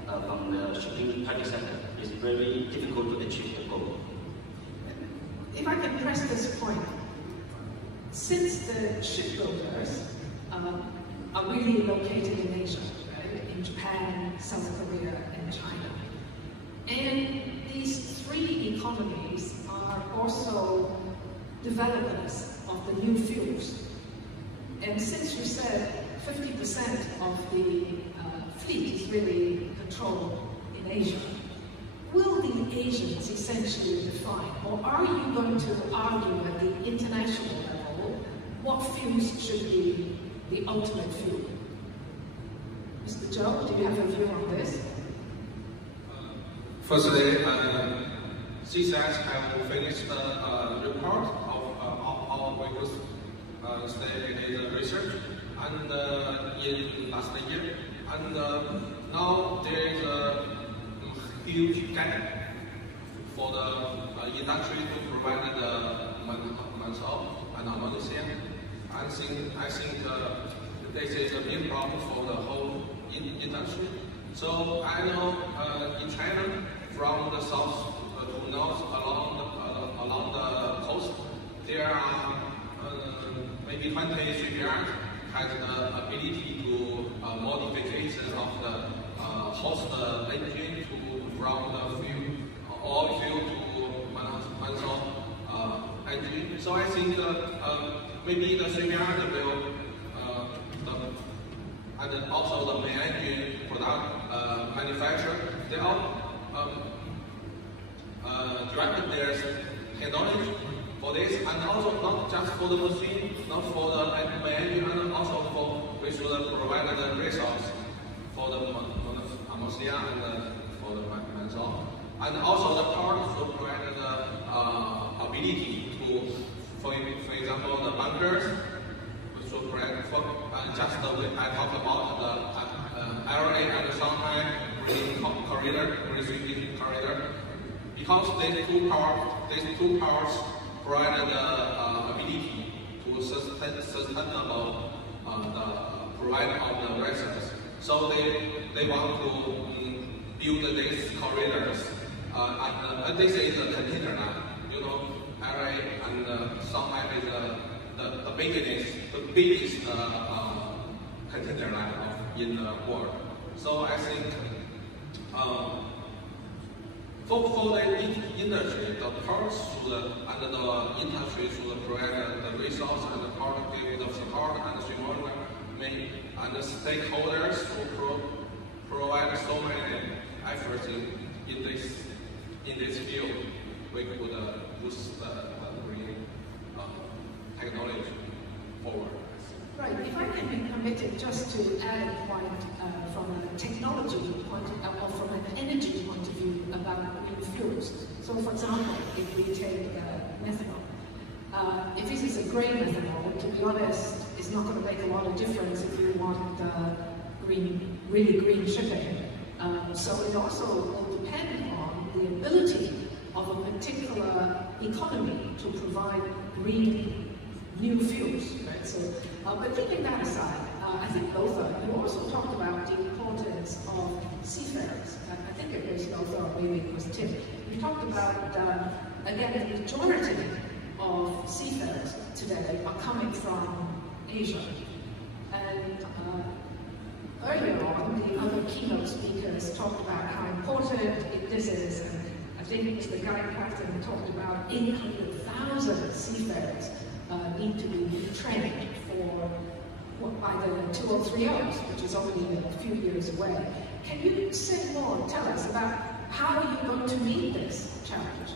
from the shipping private sector, it's very difficult to achieve the goal. If I can press this point, since the shipbuilders are really located in Asia, right? In Japan, South Korea, and China, and these three economies are also developers of the new fuels. And since you said 50% of the fleet is really controlled in Asia, will the Asians essentially define, or are you going to argue at the international level what fuels should be the ultimate fuel? Mr. Zhou, do you have a view on this? Firstly, CSAS have finished the report of our vehicles state research, and in last year, and now there is a huge gap for the industry to provide the manpower and ammonia. I think this is a big problem for the whole industry. So I know in China, from the south to north along the coast, there are maybe 20 shipyards has the ability to modification of the host engine from the oil fuel to mantle engine. So I think maybe the shipyard will and also the main engine product manufacturer, they all directed their technology for this, and also not just for the machine, not for the main engine, and also for we should provide the resource for the ammonia and for the mantle, and also the part should provide the ability to, for example, the bunkers. So just the way I talked about the LA and Shanghai green corridor, green corridor, because these two powers provide the ability to sustainable the provider of the resources. So they want to build these corridors, and this is a container line. You know, LA and Shanghai is the biggest container line in the world. So I think for the industry, the ports and the industry should provide the resource and the part give the support and the stakeholders to provide so many efforts in this field. We could use the green technology forward. Right, if I can be permitted just to add a point from a technology point or from an energy point of view about green fuels. So for example, if we take methanol, if this is a grey methanol, to be honest, it's not going to make a lot of difference if you want really green shipping. So it also will depend on the ability of a particular economy to provide green new fuels, right? So, but keeping that aside, I think Lothar, you also talked about the importance of seafarers. I think it was Lothar, or maybe it was Tim. You talked about, again, the majority of seafarers today are coming from Asia. And earlier on, the other keynote speakers talked about how important this is, and I think it was the guy who talked about 800,000 seafarers need to be trained for either 2 or 3 hours, which is only a few years away. Can you say more, tell us about how are you going to meet this challenge?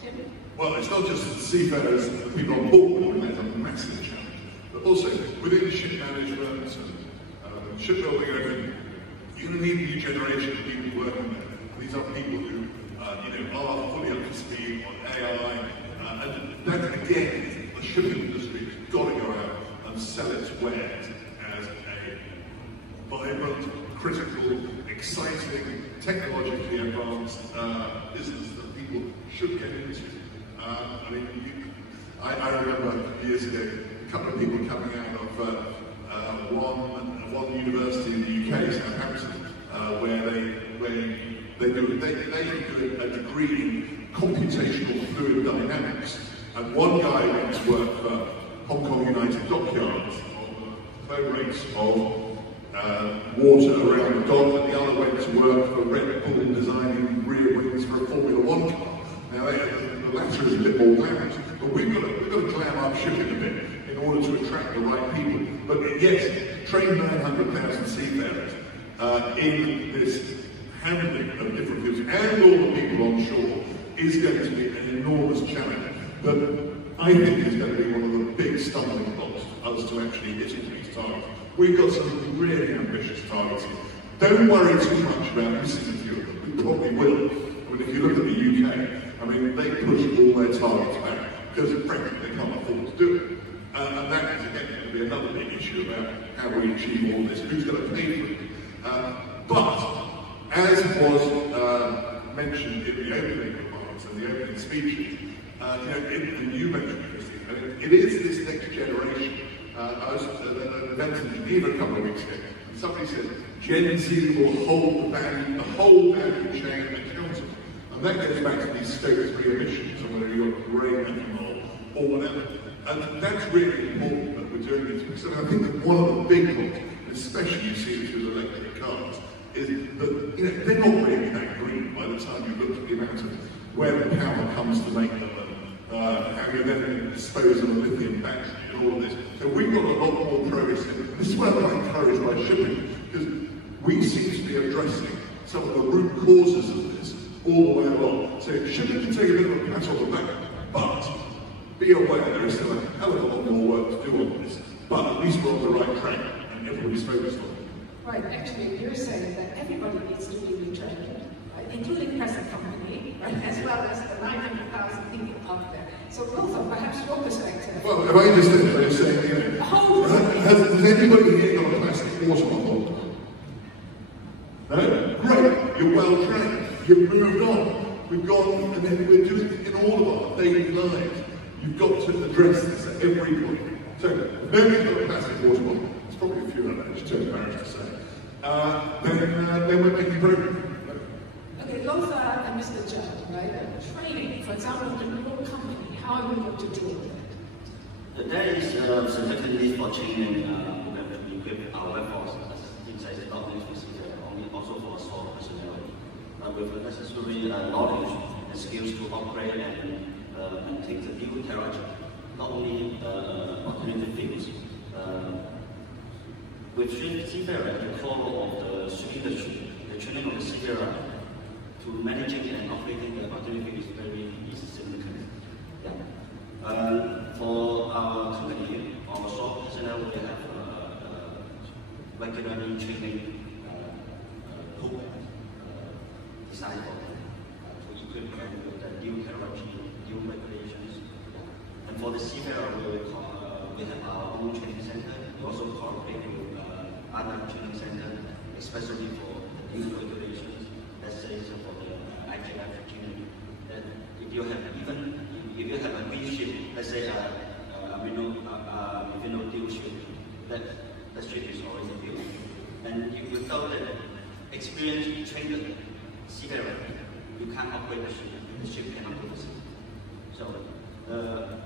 Tim? Well, it's not just the seafarers and the people on board who have a massive challenge, but also within ship management and shipbuilding and everything, you're going to need a new generation of people working there. These are people who are fully up to speed on AI, and that again, the shipping industry has got to go out and sell its wares as a vibrant, critical, exciting, technologically advanced business that people should get into. I remember years ago a couple of people coming out of one university in the UK, Southampton, where they do a degree in computational fluid dynamics, and one guy went to work for Hong Kong United Dockyards on the flow rates of water around the dock, and the other went to work for Red Bull designing rear wings for a Formula 1 car. Now the latter is a bit more glamorous, but we've got to glam up shipping a bit in order to attract the right people. But yes, train 900,000 seafarers in this handling of different views and all the people on shore is going to be an enormous challenge. But I think it's going to be one of the big stumbling blocks for us to actually hit these targets. We've got some really ambitious targets here. Don't worry too much about missing a few of them. We probably will. I mean, if you look at the UK, I mean, they push all their targets back because, frankly, they can't afford to do it. And that is, again, going to be another big issue about how we achieve all this. Who's going to pay for it? But, as was mentioned in the opening remarks and the opening speeches, and you mentioned, Christine, it is this next generation. I was at an event in Geneva a couple of weeks ago, and somebody said, Gen Z will hold the whole value chain accountable. And that goes back to these Scope 3 emissions, or whether you've got grey methanol or whatever. And that's really important that we're doing this, because I think that one of the big ones, especially you see it with electric cars, is that they're not really that green by the time you look at the amount of where the power comes to make them, and how you're then going to dispose of a lithium battery and all of this. So we've got a lot more progress in. This is why I'm encouraged by shipping, because we seem to be addressing some of the root causes of this all the way along. So shipping can take a bit of a pat on the back, but be aware there is still a hell of a lot more work to do on this. But at least we're on the right track, and everybody's focused on it. Right, actually, you're saying that everybody needs to be retrained, right? Including present company, right? As well as the 900,000 people out there. So, Wilford, perhaps your perspective. Well, if I just finish by saying, has anybody here got a plastic water bottle? No? Great, you're well trained, you've moved on. We've gone, and then we're doing it in all of our daily lives. You've got to address this at every point. So, if nobody's got a plastic water bottle, it's probably a few of them, it's too embarrassed to say. Then we're making progress. Okay, Lothar and Mr. Judd, right? Training, for example, the new company, how are you going to deal with it? There is a significant need for training to equip our workforce, as things like not only also for shore personnel, with the necessary knowledge and skills to operate and take the new technology, not only alternative fields. With seafarer at the core of the ship industry, the training of the seafarer to managing and operating the alternative is very significant. Yeah. For our company, our shore personnel, we have regularly training program designed to equip them with the new technology, new regulations. And for the seafarer, we have our own training center. We also cooperate with other training centers, especially for the new regulations. Let's say for the IJF training. That if you have a B ship, let's say a dual ship, that ship is already built. And without the experienced trained seafarer, you can't operate the ship cannot do the same. So,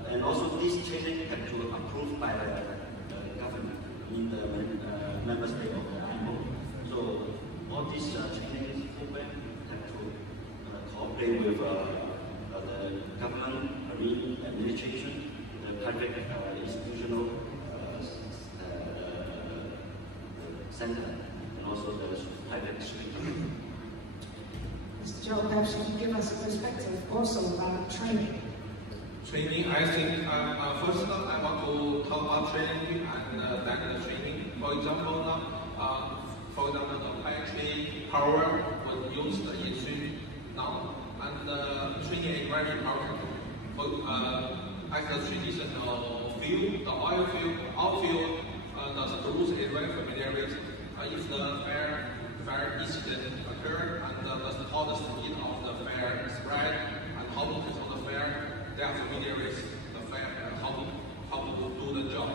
and also this training have to be approved by the government in the member state of the IMO. So all these training program have to cooperate with the government, marine administration, the private institutional center and also the private street. Mr. Joe, perhaps you can give us a perspective also about training. Training, I think, first I want to talk about training and then the training. For example, the battery power was used in swimming now, and training is very important. As a traditional field, the oil field, the rules is very familiar with. If the fire incident occur and how the speed of the fire spread and how to control the fire, they are familiar with the fire, how to do the job.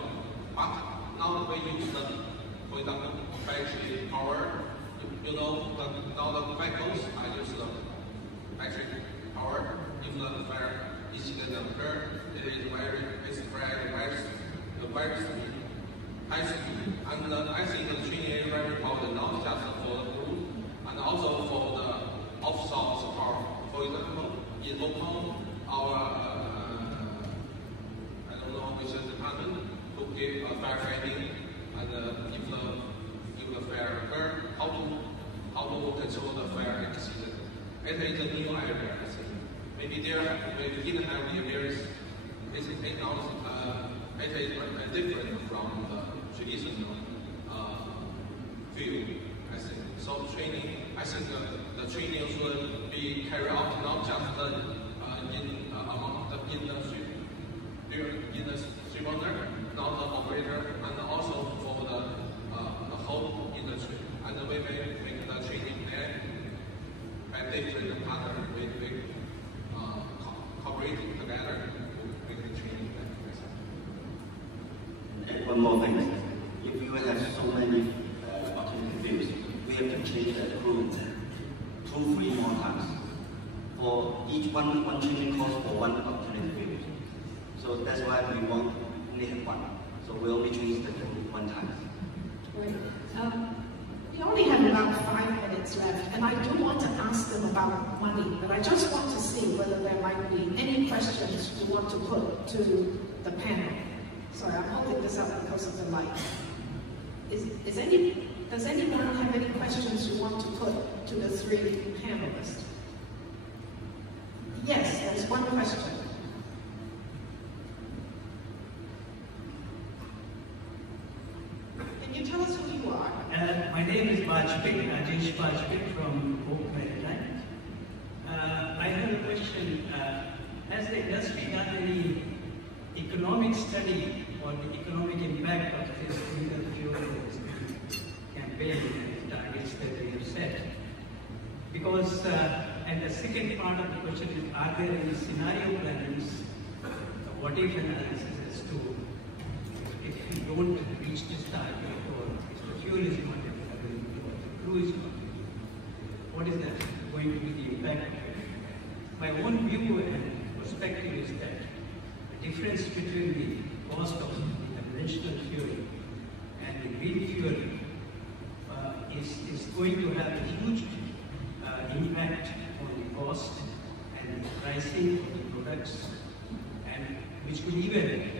But now we use for example, battery power. You know, now the vehicles use the battery power. If the fire incident occur, it spread very speed, high speed. And I think the training is very important, not just for the crew, and also for the offshore support. For example, in local, our department to give firefighting, and if the fire occur, how to control the fire accident. It is a new area, I think. Maybe we didn't have the various basic technology. It is different from the traditional field, I think. So training, I think the training should be carried out not just in the shipowner, not the operator, and also for the whole industry. And we may make the training there by different partners, we cooperating together to make the training there. And one more thing, if you have so many alternative views, we have to change the crew 2-3 more times. For each one training course for one alternative view. So that's why we want only have one. So we only change the crew one time. Right. We only have about 5 minutes left, and I do want to ask them about money, but I just want to see whether there might be any questions you want to put to the panel. Sorry, I'm holding this up because of the light. Does anyone have any questions you want to put to the 3 panelists? Yes, there's one question. Can you tell us who you are? My name is Bajpayee, Rajesh Bajpayee from Hope Maritime. I have a question. Has the industry done any economic study on the economic impact of this cleaner fuel campaign and targets that they have set? Because, and the second part of the question is, are there any scenario plannings, what if analysis as to if we don't reach this target, or if the fuel is not available, or the crew is not available, what is that going to be the impact? My own view and perspective is that the difference between the cost of the conventional fuel and the green fuel is going to have a huge impact on the cost and the pricing of the products, and which could even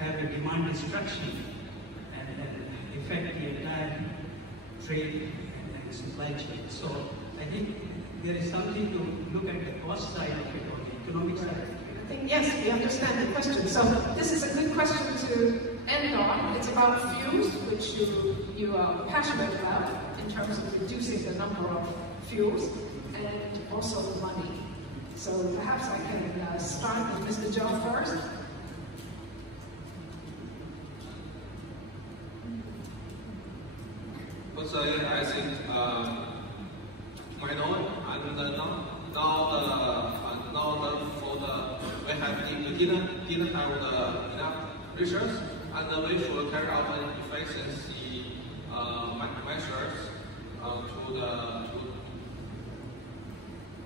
have a demand destruction and affect the entire trade and supply chain. So I think there is something to look at the cost side of it, or the economic side of it. I think, yes, we understand the question. So this is a good question to end on. It's about fuels, which you are passionate about in terms of reducing the number of fuels, and also the money. So perhaps I can start with Mr. Joe first. Firstly, I think we didn't have enough research, and we should carry out the efficiency measures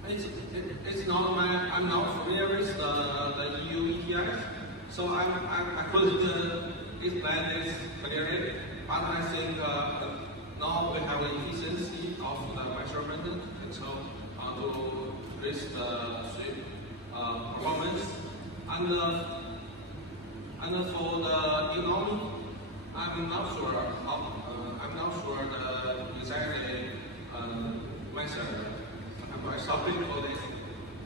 It's not I'm not familiar with the EU ETS, so I couldn't explain this clearly. But I think now we have an efficiency of the measurement, and so to raise the performance. And for the economy, I'm not sure how. I'm not sure the exactly answer. I'm quite sorry for this.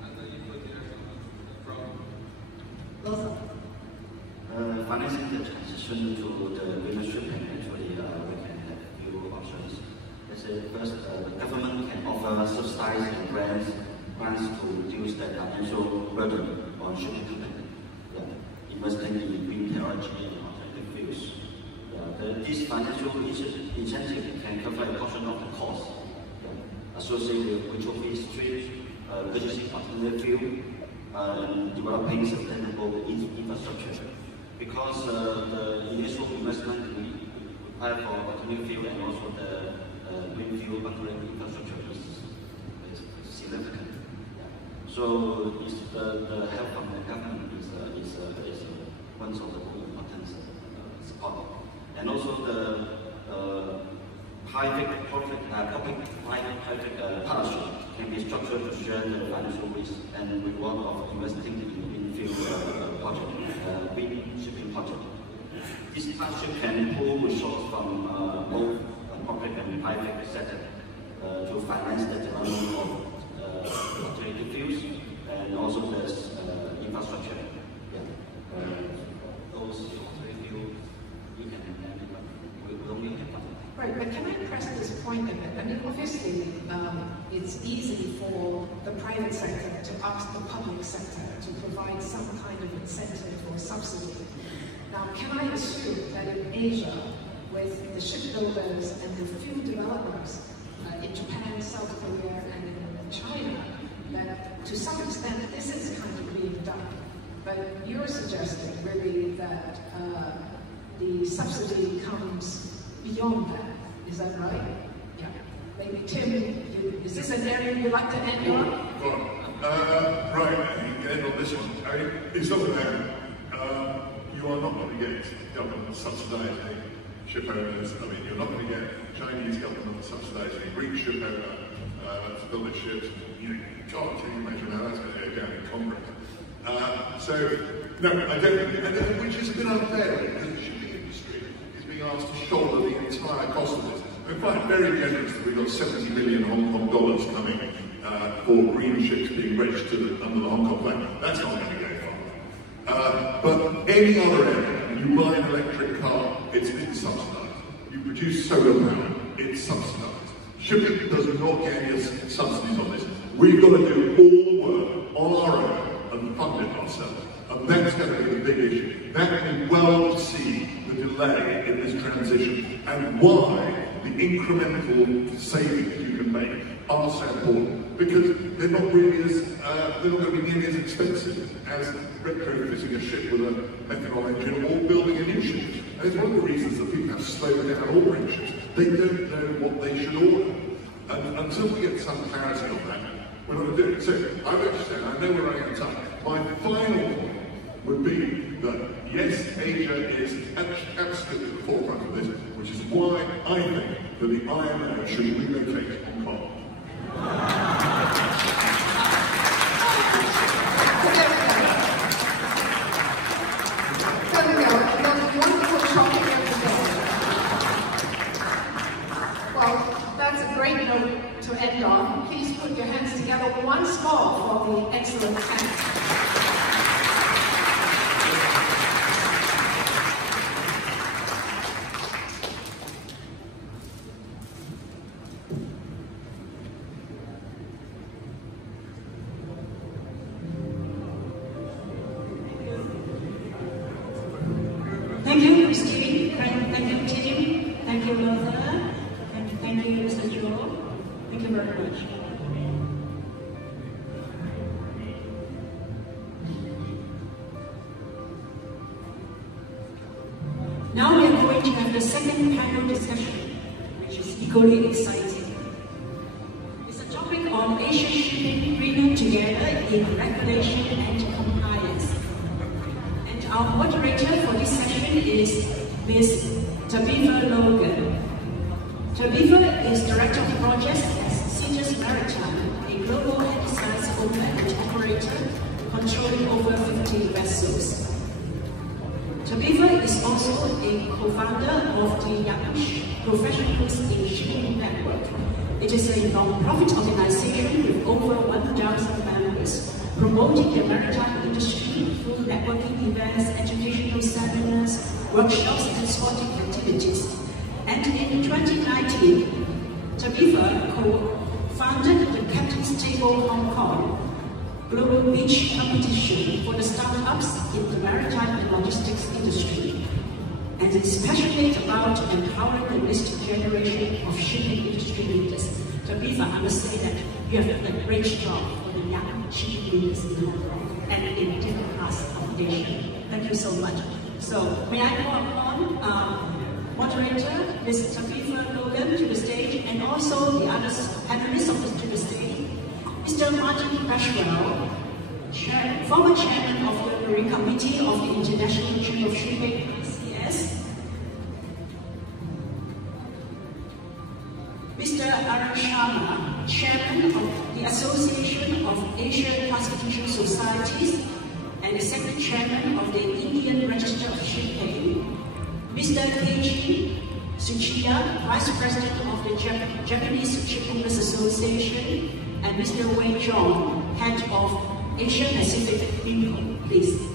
And the input here from Lothar. Financing the transition to the greener shipping, actually, we can have few options. Let's say first, the government can offer subsidies and grants to reduce the financial burden on shipping companies. Investing in green technology and alternative fuels. This financial incentive can cover a portion of the cost associated with retrofit, purchasing alternative fuel, and developing sustainable infrastructure. Because the initial investment required for alternative fuel and also the green fuel bunkering infrastructure is significant. So the help from the government is one of the most important support. And also the public-private partnership can be structured to share the financial risk and reward of investing in fuel project, green shipping project. This partnership can pool resources from both public and private sector to finance the development of alternative fuels and also the infrastructure. Those alternative fuels we can only have one. Right, but can I press this point a bit? I mean, obviously, it's easy for the private sector to ask the public sector to provide some kind of incentive or subsidy. Now, can I assume that in Asia, with the shipbuilders and the fuel developers in Japan, South Korea, and in China, that to some extent this is kind of being done? But you're suggesting really that the subsidy comes beyond that. Is that right? Yeah. Maybe Tim, is this an area you'd like to end on? Right, you can end on this one. I mean, it's not that you are not going to get government subsidising ship owners. I mean, you're not going to get Chinese government subsidising Greek ship owner to build their ships. You can't imagine how that's going to go down in Congress. So, no, I don't think, and which is a bit unfair because the shipping industry is being asked to shoulder the entire cost of this. We're quite very generous that we've got 70 million Hong Kong dollars coming for green ships being registered under the Hong Kong flag. That's not going to go far. But any other area, you buy an electric car, it's been subsidised. You produce solar power, it's subsidised. Shipping does not get any subsidies on this. We've got to do all work on our own and fund it ourselves. And that's going to be the big issue. That can well see the delay in this transition and why the incremental savings you can make are so important. Because they're not really as, they're not going to be nearly as expensive as retrofitting a ship with a methanol engine or building a new ship. And it's one of the reasons that people have slowed down ordering ships. They don't know what they should order. And until we get some clarity on that, we're not going to do it. So I would just say, I know we're running out of time. My final point would be that yes, Asia is absolutely at the forefront of this, which is why I think that the IMO should relocate Hong Kong. Well, that's a great note to end on. Please put your hands together once more for the excellent panel. Thank you, Christine. Thank you, Tim. Thank you, Lothar. And thank you, Mr. Joe. Thank you very much. Now we are going to have the second panel discussion, which is equally exciting. It's a topic on Asian shipping greener together in regulation and compliance. And our moderator for this session is Ms. Tabitha Logan. Tabitha is Director of Projects at Cetus Maritime, a global handysize owner and operator controlling over 50 vessels. Tabitha is also a co-founder of the Young Professionals in Shipping Network. It is a non-profit organization with over 1,000 members, promoting the maritime industry through networking events, educational seminars, workshops, and sporting activities. And in 2019, Tabitha co-founded the Captain's Table Hong Kong Global Beach Competition for the startups in the maritime and logistics industry, and is passionate about empowering the next generation of shipping industry leaders. Tabitha, I must say that you have done a great job for the young shipping leaders in Hong Kong and in different parts of Asia. Thank you so much. So, may I call upon moderator, Ms. Tabitha Logan, to the stage, and also the other panelists to the stage. Mr. Martin Bashwell, former chairman of the Marine Committee of the International Chamber of Shipping, ICS. Mr. Arun Sharma, chairman of the Association of Asian Classification Societies and the second chairman of the Indian Register of Shipping. Mr. Keiji Tsuchiya, vice president of the Japanese Shipowners Association, and Mr. Wei Zhong, head of Asia Pacific BIMCO, please.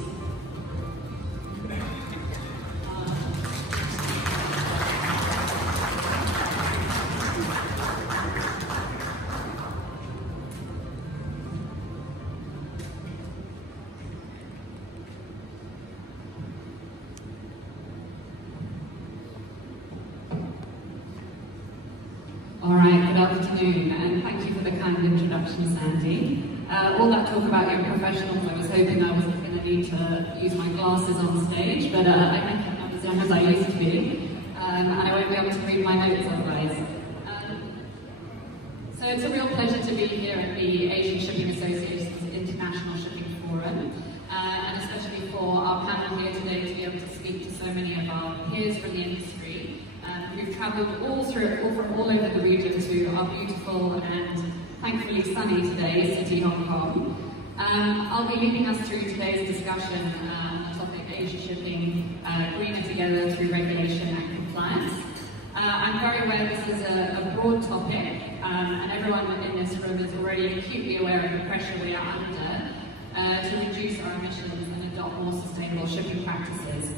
All right, good afternoon, and thank you for the kind introduction, Sandy. All that talk about young professionals, I was hoping I wasn't going to need to use my glasses on stage, but I think I'm as young as I used to be, and I won't be able to read my notes otherwise. So it's a real pleasure to be here at the Asian Shipping Association's International Shipping Forum, and especially for our panel here today to be able to speak to so many of our peers from the industry. We've travelled from all over the region to our beautiful and thankfully sunny today, City Hong Kong. I'll be leading us through today's discussion on the topic Asia Shipping, greener together through regulation and compliance. I'm very aware this is a broad topic, and everyone in this room is already acutely aware of the pressure we are under to reduce our emissions and adopt more sustainable shipping practices.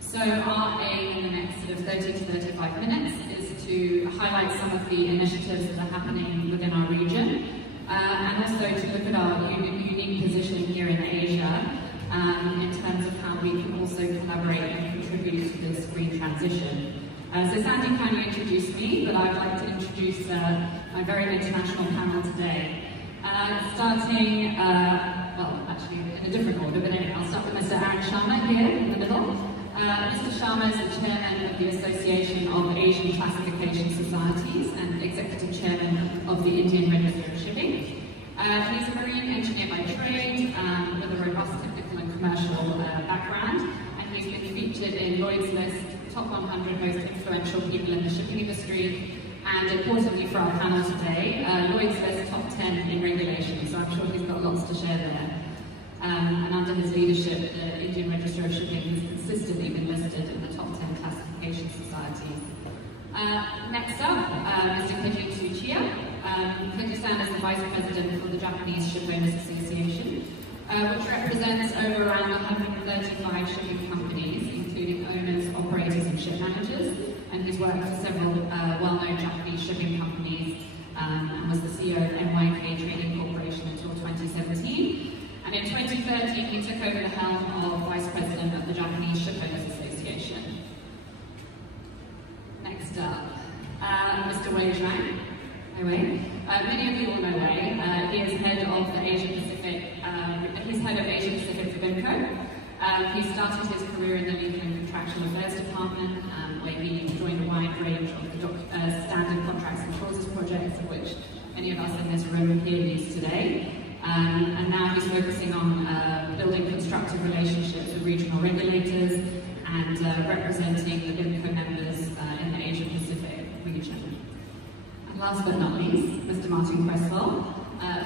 So our aim in the next sort of 30 to 35 minutes is to highlight some of the initiatives that are happening within our region, and also to look at our unique position here in Asia in terms of how we can also collaborate and contribute to this green transition. So Sandy kindly introduced me, but I'd like to introduce my very international panel today. Starting, well, actually in a different order, but anyway, I'll start with Mr. Arun Sharma here in the middle. Mr. Sharma is the chairman of the Association of Asian Classification Societies and executive chairman of the Indian Register of Shipping. He's a marine engineer by trade with a robust technical and commercial background, and he's been featured in Lloyd's List Top 100 Most Influential People in the Shipping Industry, and importantly for our panel today, Lloyd's List Top 10 in Regulation, so I'm sure he's got lots to share there. And under his leadership, the Indian Register of Shipping has consistently been listed in the top 10 classification societies. Next up, Mr. Keiji Tsuchiya. Keiji-san is the Vice President of the Japanese Shipowners Association, which represents over around 135 shipping companies, including owners, operators, and ship managers, and he's worked for several well-known Japanese shipping companies, and was the CEO of NYK Trading Corporation until 2017. And in 2013, he took over the helm of Vice President of the Japanese Shipowners Association. Next up, Mr. Wei Zhang. Hi, Wei. Many of you all know Wei. He is head of the Asia Pacific. He's head of Asia Pacific for BIMCO. He started his career in the Legal and Contractual Affairs Department, where he joined a wide range of standard contracts and clauses projects, of which many of us in this room here use today. And now he's focusing on building constructive relationships with regional regulators and representing the BIMCO members in the Asia Pacific region. And last but not least, Mr. Martin Cresswell,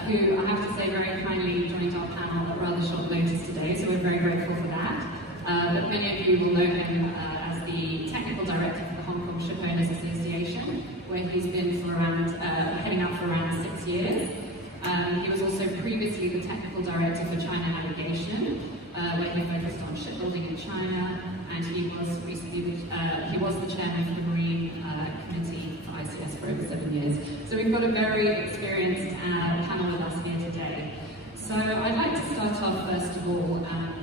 who I have to say very kindly joined our panel at rather short notice today, so we're very grateful for that. But many of you will know him as the Technical Director for the Hong Kong Shipowners Association, where he's been for around, heading up for around 6 years. He was also previously the Technical Director for China Navigation, where he focused on shipbuilding in China, and he was recently he was the chairman of the Marine Committee for ICS for over 7 years. So we've got a very experienced panel with us here today. So I'd like to start off first of all,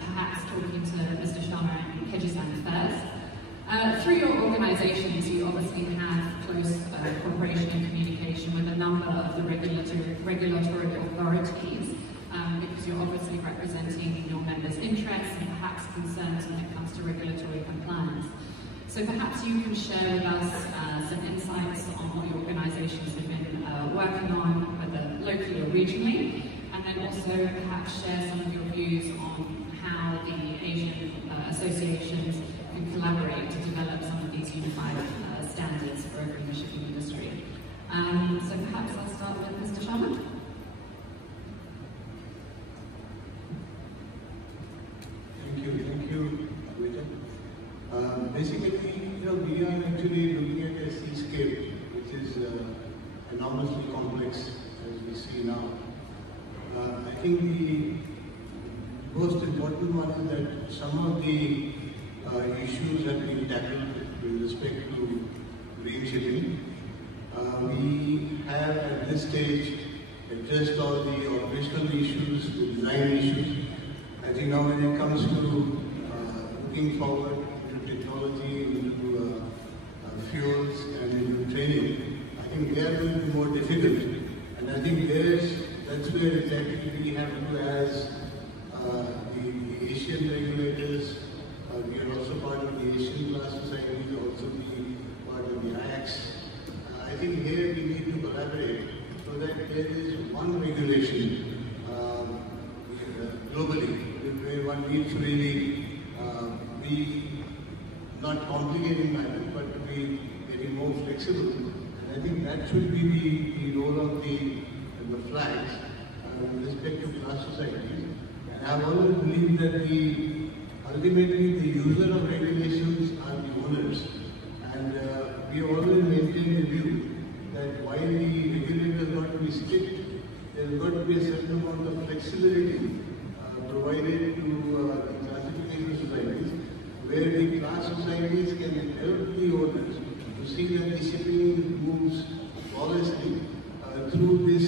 perhaps talking to Mr. Sharma and Keji-san first. Through your organisations, you obviously have close cooperation and communication with a number of the regulatory authorities, because you're obviously representing your members' interests and perhaps concerns when it comes to regulatory compliance. So perhaps you can share with us some insights on what your organisations have been working on, whether locally or regionally, and then also perhaps share some of your views on how the Asian associations can collaborate to develop some of these unified standards for every shipping industry. So perhaps I'll start with Mr. Sharma. Thank you, basically, we are actually looking at a seascape which is enormously complex as we see now. I think the most important one is that some of the issues have been tackled with respect to green shipping. We have at this stage addressed all the operational issues, the design issues. I think now when it comes to looking forward into technology, into fuels and into training, I think they are going to be more difficult. And I think that's where exactly we have to, as the Asian regulators, we are also part of the Asian Class Society, we also be part of the IACS. I think here we need to collaborate so that there is one regulation globally, where one needs to really be not complicating matters, but to be getting more flexible. And I think that should be the role of the flags with respect to class societies. And I have always believed that ultimately the user of regulations are the owners. And we always maintain the view that while the regulator is got to be strict, there has got to be a certain amount of flexibility provided to the classification societies, where the class societies can help the owners to see that the shipping moves flawlessly through this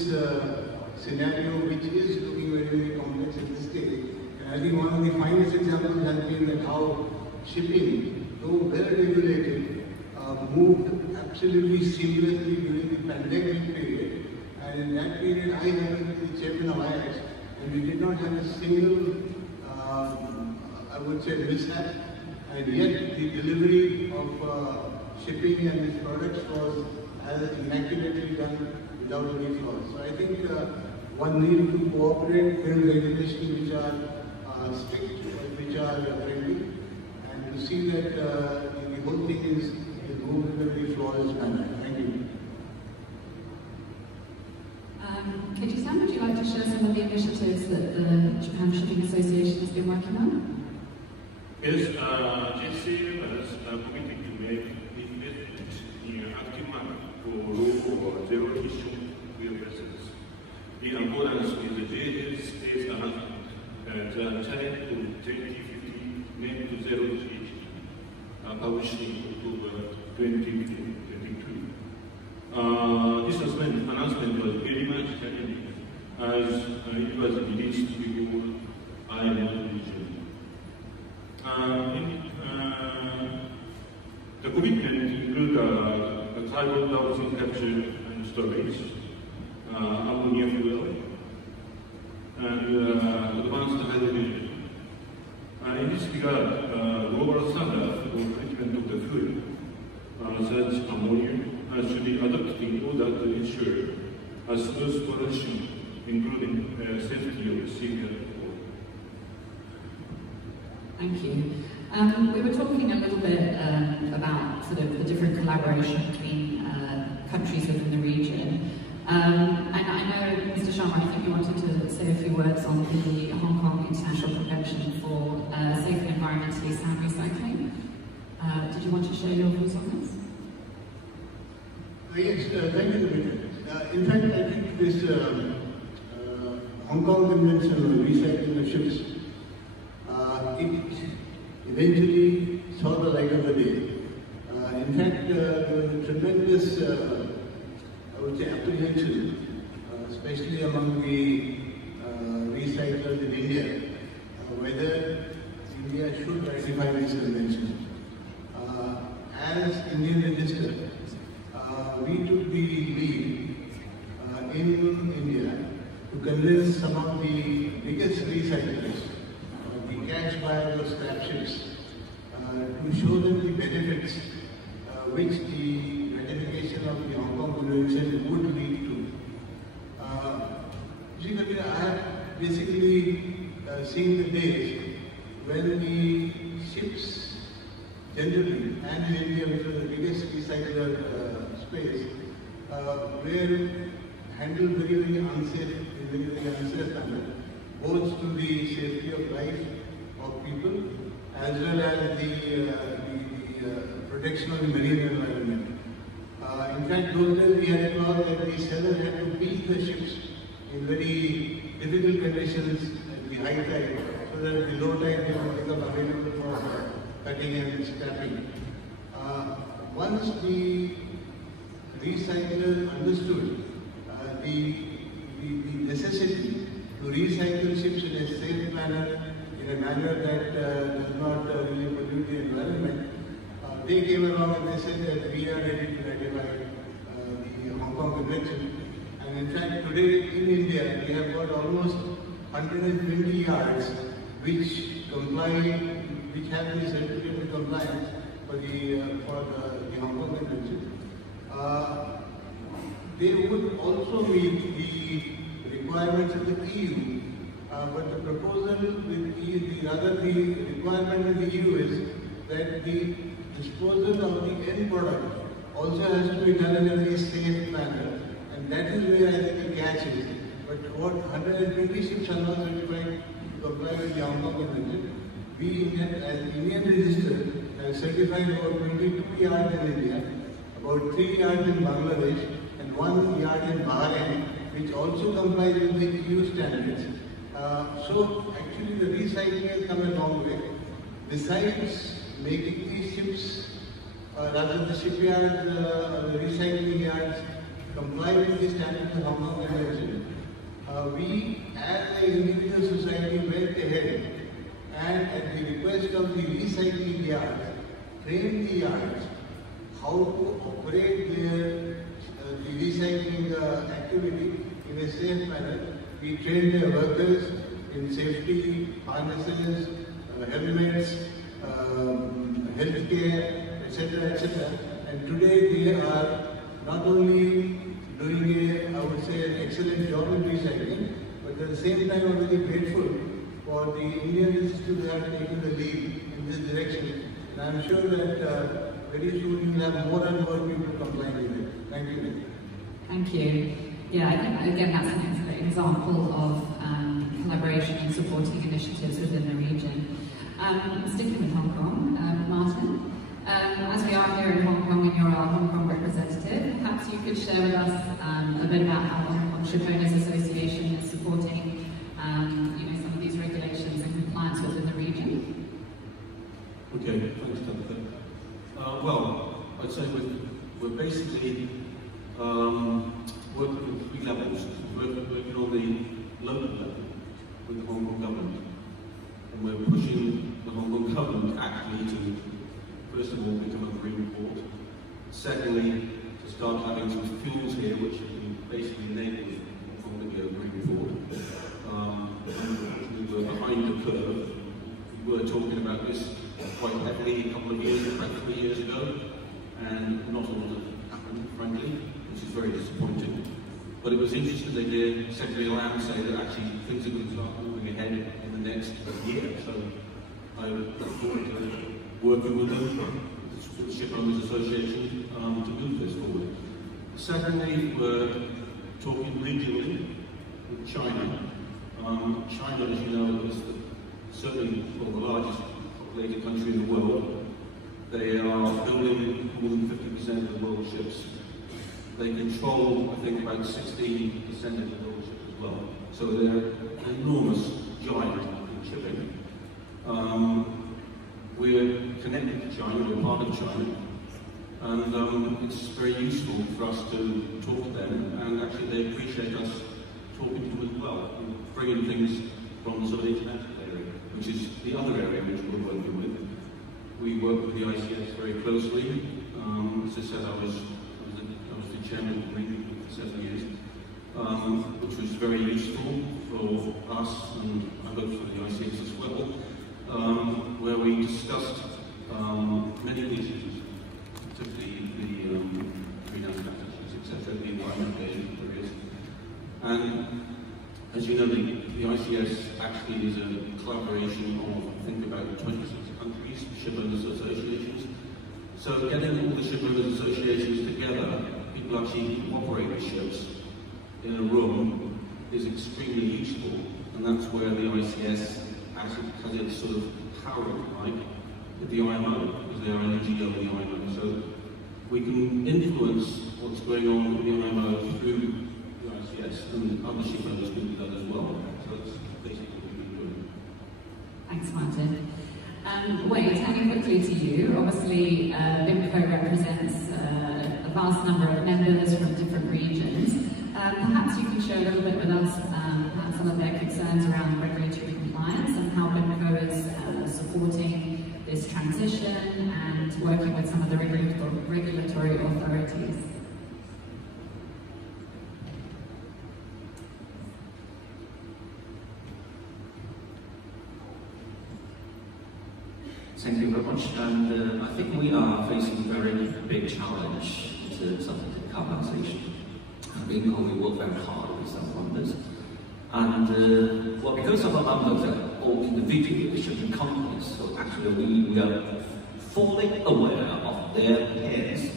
scenario, which is looking very, very complex at this stage. And I think one of the finest examples has been that how shipping, though well regulated, moved absolutely seamlessly during the pandemic period. And in that period, I happened to be the chairman of IACS, and we did not have a single, I would say, mishap. And yet, the delivery of shipping and its products was as immaculately done without any flaws. So I think one needs to cooperate with regulations which are strict, which are friendly, and to see that the whole thing is moved in a very flawless manner. Thank you. Keiji-san, would you like to share some of the initiatives that the Japan Shipping Association has been working on? Yes, JCA has committed to make investments in active manner for low or zero emission fuel vessels. In accordance with the JH's state's announcement, the challenge to 2050 net to zero GHG, published in October 2022. This announcement was very much challenging, as it was released before IMO region. The commitment includes carbon dioxide capture and storage, ammonia fuel, and advanced hydrogen. In this regard, global standard for treatment of the fuel, such as ammonia, should be adopted in order to ensure a smooth production, including safety of seawater. Thank you. We were talking a little bit about sort of the different collaboration between countries within the region. And I know, Mr. Sharma, I think you wanted to say a few words on the Hong Kong International Convention for Safe and Environmentally Sound you want to share your views on this? Yes, thank you, Rebecca. In fact, I think this Hong Kong Convention on recycling of ships, it eventually saw the light of the day. In fact, there was a tremendous, I would say, apprehension, especially among the recyclers in India, whether India should ratify this convention. As Indian minister, we took the lead in India to convince some of the biggest recyclers, the cash buyers of scrap ships, to show them the benefits which the ratification of the Hong Kong Convention would lead to. I have basically seen the days when the ships generally, and in India, which was the biggest recycler space, were handled very, very unsafe, in very unsafe manner, both to the safety of life of people as well as the protection of the marine environment. In fact, those days we had a clause that the seller had to beat the ships in very difficult conditions at the high tide, so that at the low tide they would become available for cutting and scrapping. Once the recyclers understood the necessity to recycle ships in a safe manner, in a manner that does not really pollute the environment, they came along and they said that we are ready to ratify the Hong Kong Convention. And in fact, today in India, we have got almost 120 yards which comply, which have the certificate of compliance for the Hong Kong Convention. They would also meet the requirements of the EU, but the proposal with EU, the requirement of the EU is that the disposal of the end product also has to be done in a very safe manner, and that is where I think the catch is. But what 120 ships are not certified to comply with the Hong Kong Convention. We, as Indian register, have certified about 22 yards in India, about 3 yards in Bangladesh, and 1 yard in Bahrain, which also complies with the EU standards. So actually the recycling has come a long way. Besides making these ships, rather the shipyards, the recycling yards, comply with the standards of the Hong Kong Convention, we as an individual society went ahead and at the request of the recycling yards, trained the yards how to operate their the recycling activity in a safe manner. We trained their workers in safety, harnesses, helmets, healthcare, etc., etc. And today they are not only doing I would say, an excellent job in recycling, but at the same time I am very grateful for the Indian Institute that have taken the lead in this direction. And I am sure that very soon we will have more and more people complying with it. Thank you. Thank you. Yeah, I think again that's an excellent example of collaboration and supporting initiatives within the region. Sticking with Hong Kong, Martin, as we are here in Hong Kong and you're our Hong Kong representative, perhaps you could share with us a bit about how the Hong Kong Shipowners Association is supporting some of these regulations and compliance within the region. Okay, thanks, Tabitha. Well, I'd say we're basically working at 3 levels. We're working on the local level with the Hong Kong government. And we're pushing the Hong Kong government actually to, first of all, become a green port. Secondly, to start having some fuels here which can basically enable Hong Kong to be a green port. We were behind the curve. We were talking about this quite heavily a couple of years, about 3 years ago, and not a lot has happened, frankly, which is very disappointing. But it was interesting they did Secretary Lam say that actually things are going to start moving ahead in the next year. So I look forward to working with them, the Shipowners Association, to move this forward. Secondly, we're talking regionally with China. China, as you know, is certainly the largest populated country in the world. They are ships. They control, I think, about 16% of the global ships as well. So they're an enormous giant in shipping. We're connected to China, we're part of China, and it's very useful for us to talk to them, and actually they appreciate us talking to them as well, and bringing things from the sort of international area, which is the other area which we're working with. We work with the ICS very closely. As I said, I was the chairman of the meeting for 7 years, which was very useful for us and I hope for the ICS as well, where we discussed many issues, particularly the greenhouse gas emissions, etc., the environmental areas. And as you know, the ICS actually is a collaboration of, I think, about 26 countries, shipowners associations. So getting all the shipowners associations together, people actually operate the ships in a room, is extremely useful. And that's where the ICS actually has its sort of power, right, with the IMO, because they are an NGO of the IMO. So we can influence what's going on with the IMO through the ICS, and other shipowners can do that as well. So that's basically what we've been doing. Thanks, Martin. Wade, turning quickly to you, obviously BIMCO represents a vast number of members from different regions. Perhaps you can share a little bit with us perhaps some of their concerns around regulatory compliance and how BIMCO is supporting this transition and working with some of the regulatory authorities. Thank you very much, and I think we are facing a very big challenge in terms of decarbonization. BIMCO, we work very hard with our members, and well, because of our members are all individual shipping companies, so actually we are fully aware of their pains,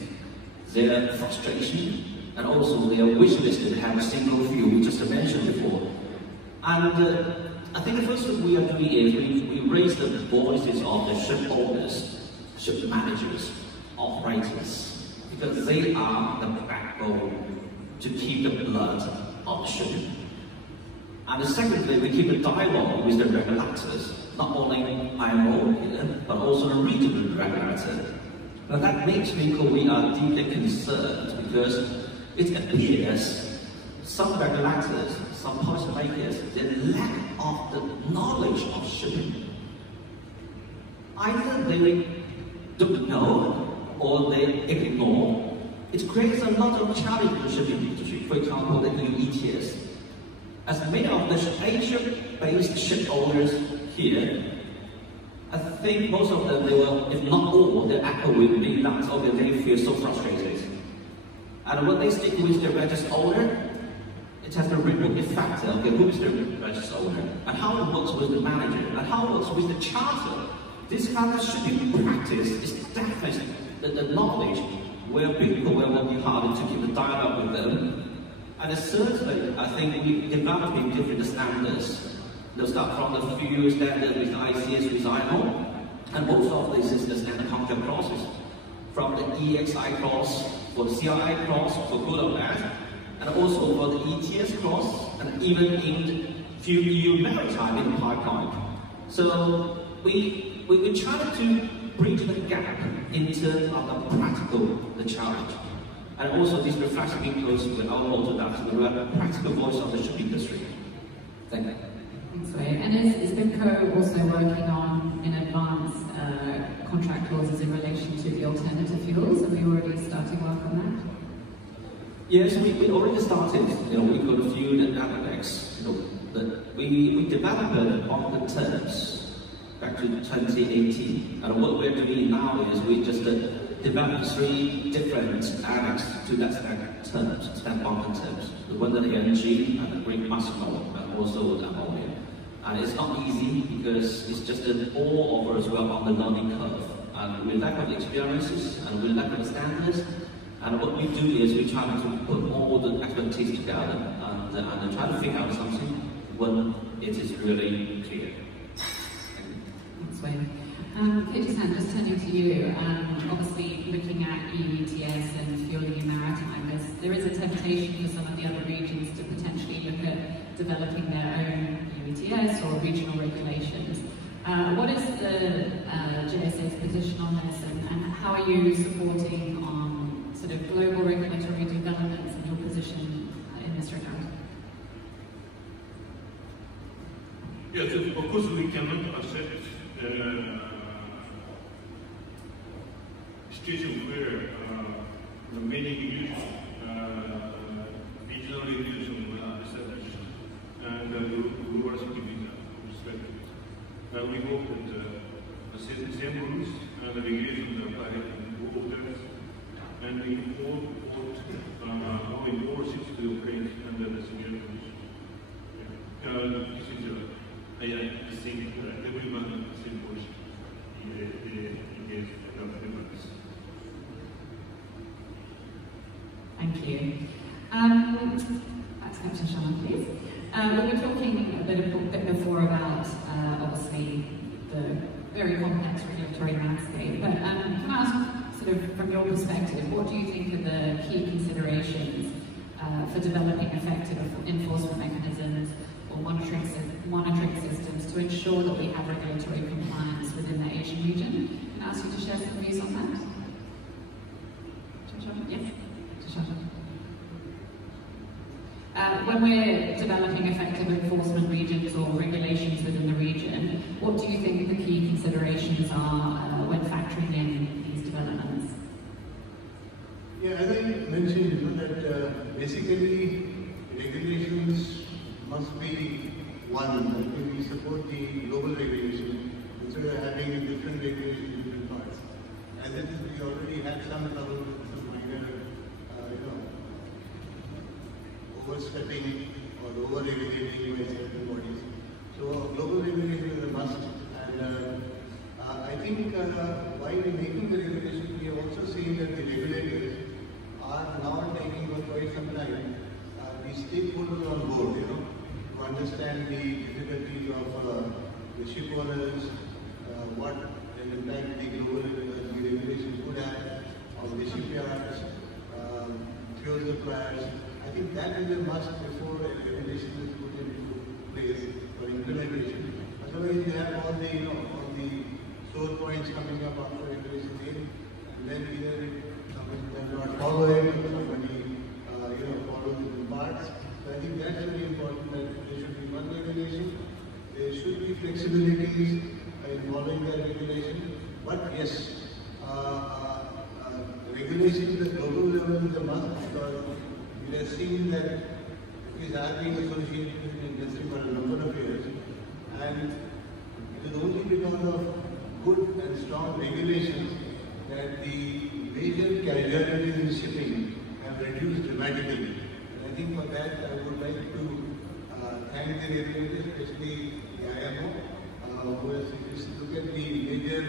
their frustration, and also their wish list to have a single fuel, just as I mentioned before. And I think the first thing we are doing is we raise the voices of the ship owners, ship managers, operators, because they are the backbone to keep the blood of shipping. And secondly, we keep a dialogue with the regulators, not only IMO here, but also the regional regulator. But that makes me feel we are deeply concerned because it appears some regulators, some policymakers, they lack of the knowledge of shipping. Either they don't know or they ignore. It creates a lot of challenge in the shipping industry. For example, the EU ETS. As many of the Asia-based ship owners here, I think most of them, they will, if not all, they echo with me that okay, they feel so frustrated. And when they stick with the registered owner, it has a ripple effect. Okay, who is the registered owner? And how it works with the manager? And how it works with the charter? This kind of shipping practice is definitely the knowledge where people will work hard to keep the dialogue with them. And certainly, I think we developing different standards. They'll start from the fuel standard with ICS, with IMO, and most of this is the standard contract clauses. From the EXI clause, for the CRI clause, for good or bad, and also for the ETS clause, and even in fuel EU maritime in the pipeline. So we try to bridge the gap in terms of the practical challenge. And also this reflects because with our motto that we have a practical voice of the shipping industry. Thank you. Thanks, Wade. And is BIMCO also working on in advance contract clauses in relation to the alternative fuels? Have you already started work on that? Yes, we already started. We got a few dynamics. That we developed on the terms back to 2018. And what we're doing now is we just developed 3 different annex to that stamp on the terms. The one that the LNG and the green methanol, and also the ammonia. And it's not easy because it's just all over as well on the learning curve. And we lack of experiences and we lack of standards. And what we do is we try to put all the expertise together and try to figure out something when it is really clear. Thanks, Wayne. Peter-san, just turning to you, obviously looking at EU ETS and fueling in maritime, there is a temptation for some of the other regions to potentially look at developing their own ETS or regional regulations. What is the JSA's position on this, and how are you supporting on sort of global regulatory developments and your position in this regard? Yes, of course we cannot accept situation where many regions, regional regulations were established and we were speaking respect to it. We hope that the same rules and the regulations are applied in all waters, and we all put in all ships to operate under the similar conditions. This is I think everyone has the same position against the governments. Thank you. Back to Captain Sean, please. We were talking a bit before about obviously the very complex regulatory landscape, but can I ask, sort of from your perspective, what do you think are the key considerations for developing effective enforcement mechanisms or monitoring systems to ensure that we have regulatory compliance within the Asian region? Can I ask you to share some views on that? Yes. When we're developing effective enforcement regions or regulations within the region, what do you think the key considerations are when factoring in these developments? Yeah, as I mentioned, that basically regulations must be one. That we support the global regulation instead of having different regulations in different parts. As it is, we already had some trouble with some minor, overstepping or over-regulating by certain bodies. So global regulation is a must, and I think while making the regulation, we have also seen that the regulators are now taking for quite some time the stakeholders on board, to understand the difficulties of the ship owners, what an impact the global regulations could have on the shipyards, fuel suppliers. I think that is a must before a regulation is put into place for implementation. Otherwise, you have all the sore points coming up after regulation in, and then either somebody does not follow it, or somebody follows it in parts. So I think that's very important, that there should be one regulation. There should be flexibilities in following that regulation. But yes, regulation at the global level is a must, because we have seen that it has been associated with the industry for a number of years, and it is only because of good and strong regulations that the major casualties in shipping have reduced dramatically. And I think for that I would like to thank the regulators, especially the IMO, who has looked at the major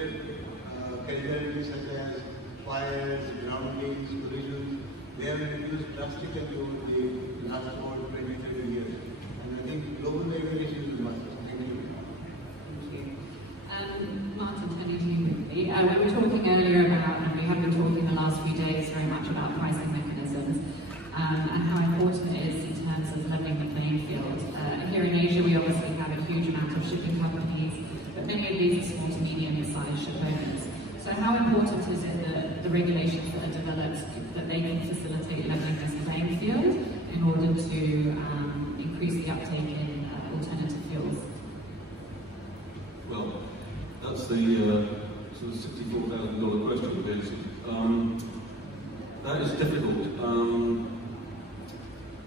casualties such as fires, groundings, collisions. They have reduced drastically over the last 20-30 years. And I think global regulation is a must. Thank you. Thank you. Martin, turning to you quickly. We were talking earlier about, and we have been talking the last few days very much about pricing mechanisms and how important it is in terms of leveling the playing field. Here in Asia, we obviously have a huge amount of shipping companies, but many of these are small to medium-sized ship owners. So how important is it that the regulations that are developed, that they can facilitate leveling this playing field in order to increase the uptake in alternative fuels? Well, that's the sort of $64,000 question, basically. That is difficult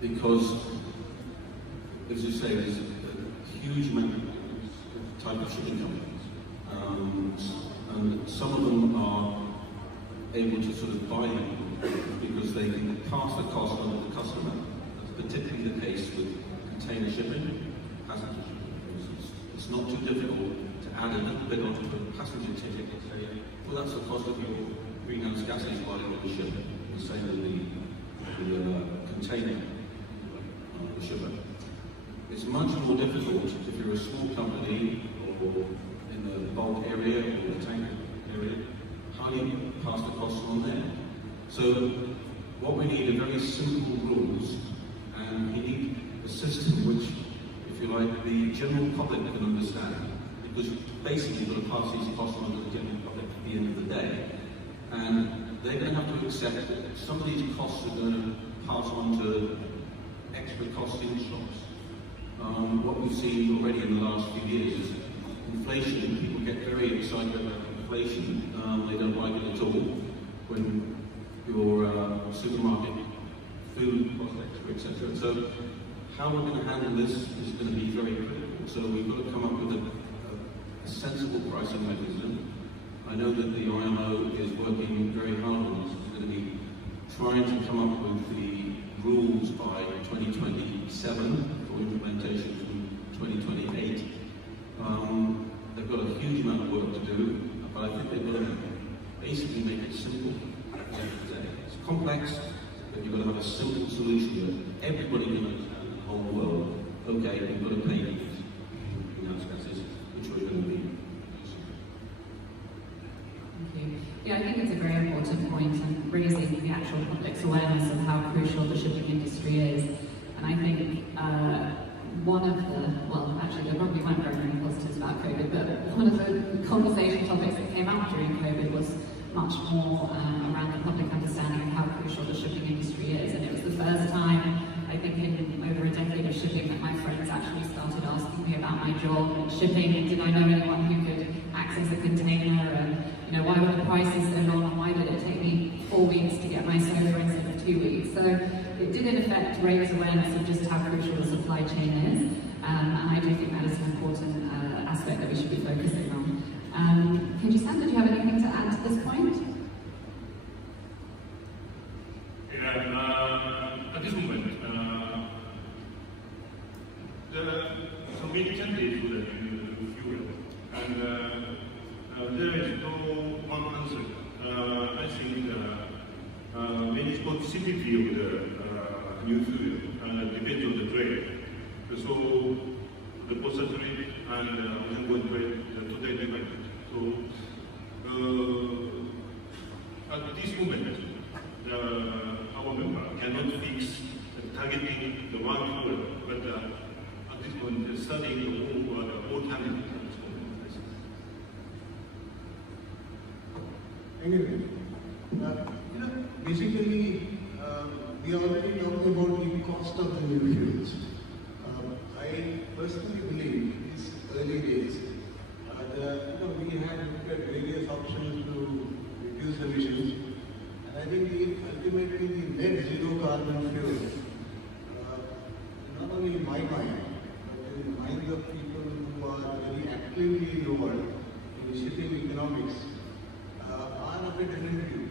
because, as you say, there's a huge amount of type of shipping companies, and some of them are able to sort of buy them because they can pass the cost on to the customer. That's particularly the case with container shipping, passenger shipping, for instance. It's not too difficult to add a little bit onto the passenger ticket and say, well, that's the cost of your greenhouse gases while you're on the ship. The same with the container shipper. It's much more difficult if you're a small company or in the bulk area or the tank area, how do you pass the costs on there? So what we need are very simple rules, and we need a system which, if you like, the general public can understand, because basically you've got to pass these costs on to the general public at the end of the day. And they're going to have to accept that some of these costs are going to pass on to extra costs in shops. What we've seen already in the last few years is inflation. People get very excited about inflation. They don't like it at all when your supermarket food costs extra, etc. So how we're going to handle this is going to be very critical. So we've got to come up with a sensible pricing mechanism. I know that the IMO is working very hard on this. It's going to be trying to come up with the rules by 2027 for implementation from 2028. They've got a huge amount of work to do, but I think they've got to basically make it simple. It's complex, but you've got to have a simple solution that everybody can understand in the whole world. Okay, you've got to pay these expenses, which we're going to be. Yeah, I think it's a very important point, and raising the actual public's awareness of how crucial the shipping industry is. And I think one of the, well, actually there probably weren't very many positives about COVID, but one of the conversation topics that came out during COVID was much more around the public understanding of how crucial the shipping industry is. And it was the first time, I think, in over a decade of shipping that my friends actually started asking me about my job in shipping, and did I know anyone who could access a container, and why were the prices so long, and why did it take me 4 weeks to get my soda instead of 2 weeks? So it did in effect raise awareness of just how crucial the supply chain is, and I do think that is an important aspect that we should be focusing on. Sandra, do you have anything to add to this point? Yeah, at this moment, the communication is to the fuel, and there is no one answer. I think many specificity of the new fuel depends on the trade. So the postal trade and ongoing trade today depend. So at this moment, our member cannot fix targeting the one fuel, but at this point, studying the whole time. Anyway, basically, we are already talking about the cost of the new fuels. I personally believe in these early days that we had looked at various options to reduce emissions, and I think ultimately the net zero carbon fuel, not only in my mind, but in the minds of people who are very actively involved in shipping economics, are of a different view.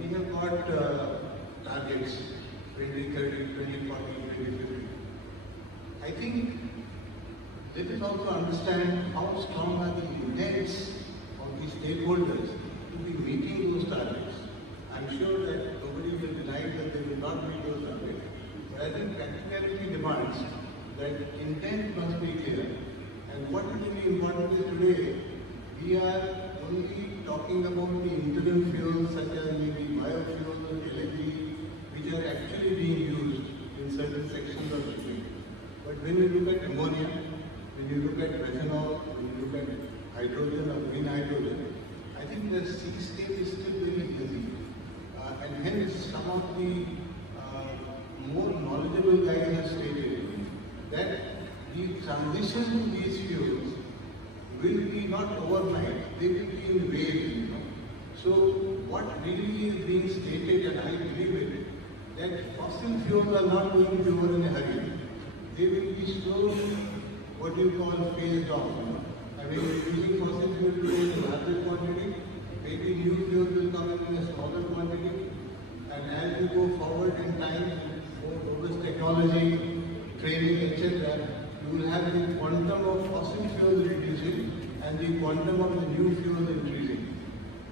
We have got targets 2030, 2040, 2050. I think let us also understand how strong are the intents of the stakeholders to be meeting those targets. I'm sure that nobody will deny that they will not meet those targets, but I think practicality demands that intent must be clear. And what is really important is today, we are only talking about the interim fuels such as maybe biofuels or LNG, which are actually being used in certain sections of shipping. But when you look at ammonia, when you look at methanol, when you look at hydrogen or green hydrogen, I think the seascape is still very busy. And hence some of the more knowledgeable guys have stated that the transition to these fuels will be not overnight, they will be in waves. So what really is being stated, and I believe it, that fossil fuels are not going to be over in a hurry. They will be slowly, what you call, phased off. I mean, using fossil fuel today in a larger quantity, maybe new fuels will come in a smaller quantity, and as you go forward in time, more robust technology, training, etc., you will have the quantum of fossil fuels reducing and the quantum of the new fuels increasing.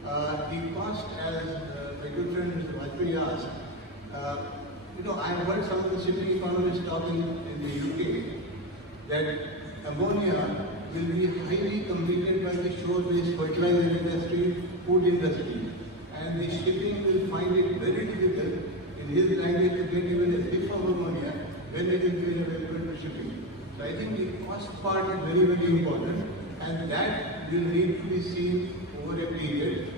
The cost, as my good friend Mr. Vajpayee asked, I've heard some of the shipping economists talking in the UK that ammonia will be highly competed by the shore industry, food industry. And the shipping will find it very difficult in his language to get even a whiff of ammonia when it is being available to shipping. So I think the cost part is very, very important, and that will need to be seen over a period.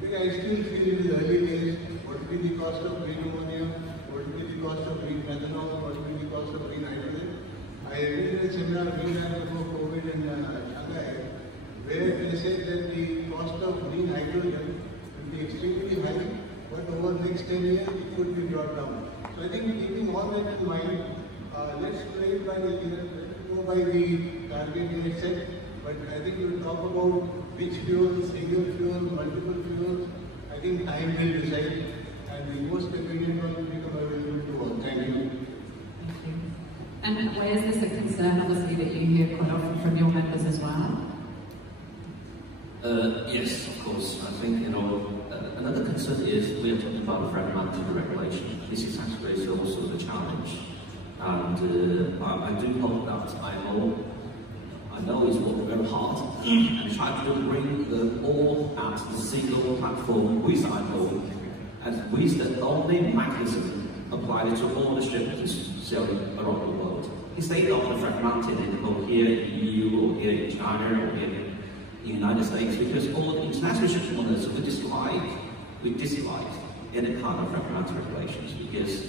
Because I still feel in the early days, what will be the cost of green ammonia, what will be the cost of green methanol, what will be the cost of green hydrogen. I attended a seminar before COVID in Shanghai, where they said that the cost of green hydrogen will be extremely high, but over the next 10 years it could be brought down. So I think keeping all that in mind, let's play it by the year, let's go by the target date set, but I think we'll talk about which fuel, single fuel, multiple fuels. I think time will decide, and the most convenient one will become available to all. Thank you. And where is this a concern, obviously, that you hear quite often from your members as well? Yes, of course. I think, another concern is we are talking about fragmented regulation. This is actually also the challenge. And I do hope that I know it's working very hard and try to bring the all at the single platform with IMO and with the only mechanism applied to all the shipments sailing around the world. Instead of the fragmented here in the EU or here in China or here in the United States, because all the international shipping owners we dislike any kind of fragmented regulations because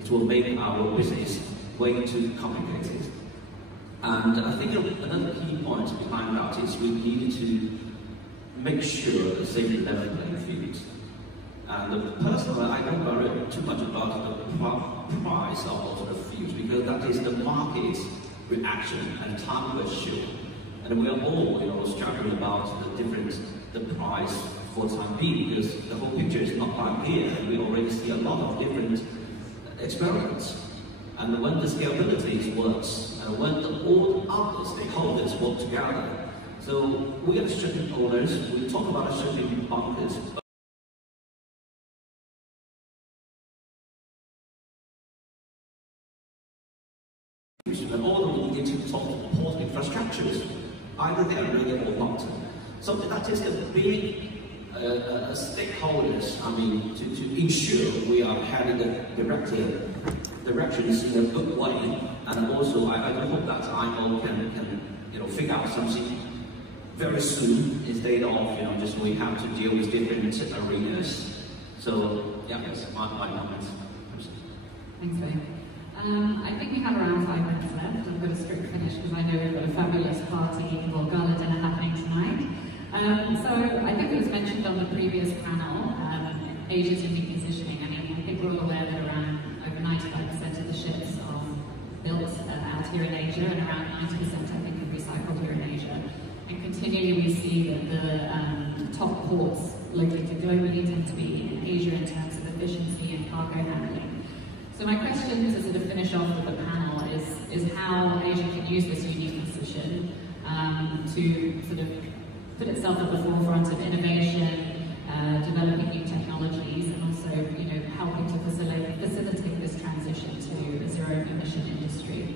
it will make our business way too complicated. And I think another key point behind that is we need to make sure the safety level playing field. And personally, I don't worry too much about the price of all the fuels because that is the market reaction and time will show. And we are all, struggling about the price for the time being because the whole picture is not quite clear. And we already see a lot of different experiments. And when the scalability works, and when all other stakeholders work together, so we are shipping owners, we talk about shipping bunkers. And all of them into port infrastructures, either they are real or not. So that is a big stakeholders, to ensure we are heading the directions in a good way. And also, I do hope that IMO can figure out something very soon instead of, just we have to deal with different arenas. So, yeah, that's my comments. Thanks, Wayne. I think we have around 5 minutes left. I've got a strict finish because I know we've got a fabulous party or gala dinner happening tonight. So I think it was mentioned on the previous panel, Asia's unique positioning. I think we're all aware that around over 95% of the ships are built out here in Asia, and around 90% I think are recycled here in Asia. And continually we see that the top ports located globally tend to be in Asia in terms of efficiency and cargo handling. So my question to sort of finish off with the panel is how Asia can use this unique position to sort of put itself at the forefront of innovation, developing new technologies, and also helping to facilitate this transition to a zero-emission industry.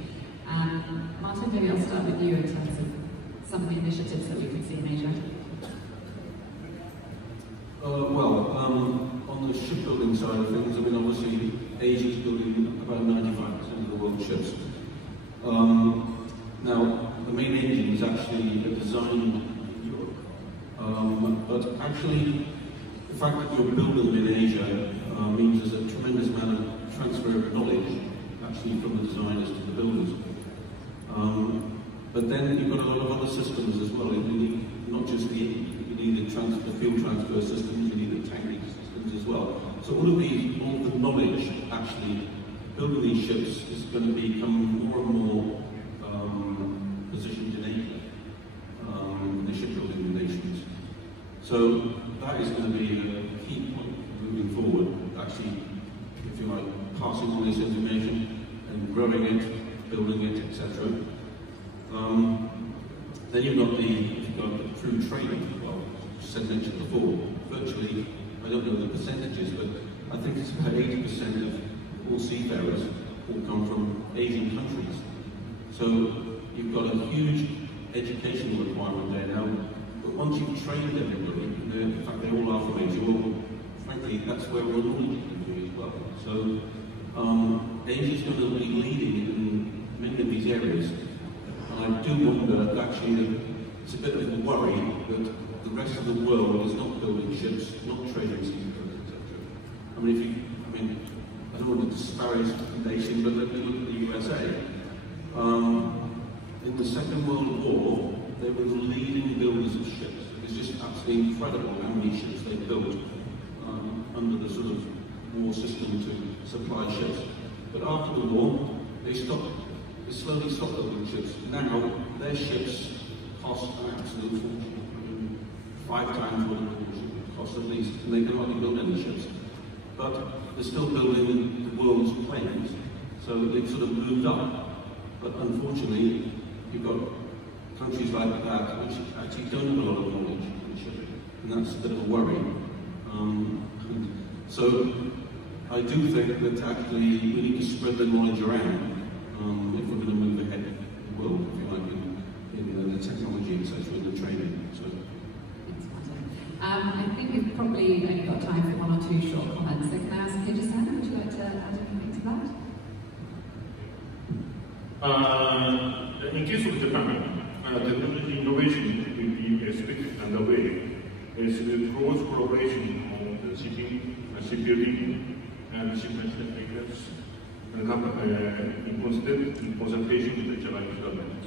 Martin, maybe I'll start with you in terms of some of the initiatives that we can see in Asia. On the shipbuilding side of things, obviously Asia is building about 95% of the world's ships. Now, the main engine is actually designed in Europe. But actually, the fact that you're building them in Asia means there's a tremendous amount of transfer of knowledge actually from the designers to the builders. But then you've got a lot of other systems as well. You need not just the fuel transfer systems, you need the tanking systems as well. So all the knowledge actually building these ships is going to become more and more positioned in Asia, the shipbuilding nations. So that is going to be a key point moving forward, actually, if you like, passing on this information and growing it, building it, etc. Then you've got the crew training. Well, as I mentioned before, virtually, I don't know the percentages, but I think it's about 80% of all seafarers all come from Asian countries. So you've got a huge educational requirement there now, But once you've trained everybody, in fact they all are from Asia, well, frankly, that's where all the knowledge can be as well. So Asia's going to be leading in many of these areas. And I do wonder that actually it's a bit of a worry that the rest of the world is not building ships, not treasury seafarers, etc. I mean, I don't want to disparage the nation, but let me look at the USA. In the Second World War, they were the leading builders of ships. It's just absolutely incredible how many ships they built under the sort of war system to supply ships. But after the war, they slowly stopped building ships. Now, their ships cost an absolute fortune. 5 times what it costs at least, and they can hardly build any ships. But they're still building the world's planes, so they've sort of moved up. But unfortunately, you've got countries like that which actually don't have a lot of knowledge in shipping, and that's a bit of a worry. So I do think that actually we need to spread the knowledge around if we're going to move ahead in the world, if you like, in the technology, etc., and the training. So. I think we've probably only got time for 1 or 2 short comments. So can I ask Peter-san, would you like to add anything to that? In case of Japan, technology innovation will be expected underway through close collaboration on the shipping, shipbuilding, and shipmanship makers, in consultation with the Japanese government.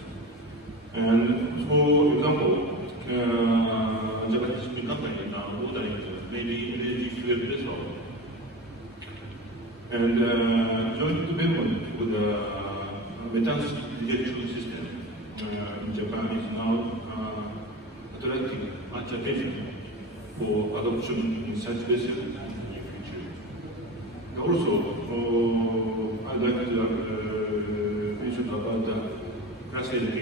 And for example, Japanese shipping companies are ordering maybe LNG fuel vessel, and joint development with the methane injection system in Japan is now attracting much attention for adoption in such vessels in the future. And also, I'd like to mention about the class LK.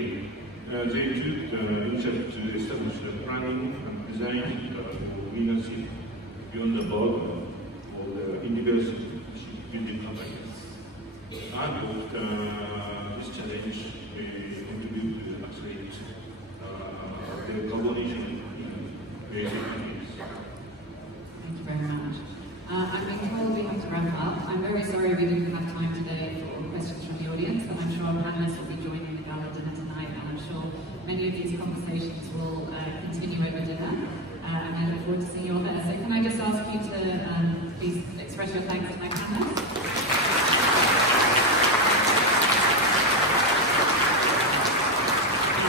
They took the initiative to establish the planning and design for greener ship beyond the border of the individual shipbuilding companies. I hope this challenge will contribute to accelerate the collaboration in various countries. Thank you very much. I'm being told we have to wrap up. I'm very sorry we didn't have time today for questions from the audience, but I'm sure our panelists will be joining the gala dinner tonight, and I'm sure many of these conversations will continue over dinner, and I look forward to seeing you all there. So can I just ask you to please express your thanks to my panelists?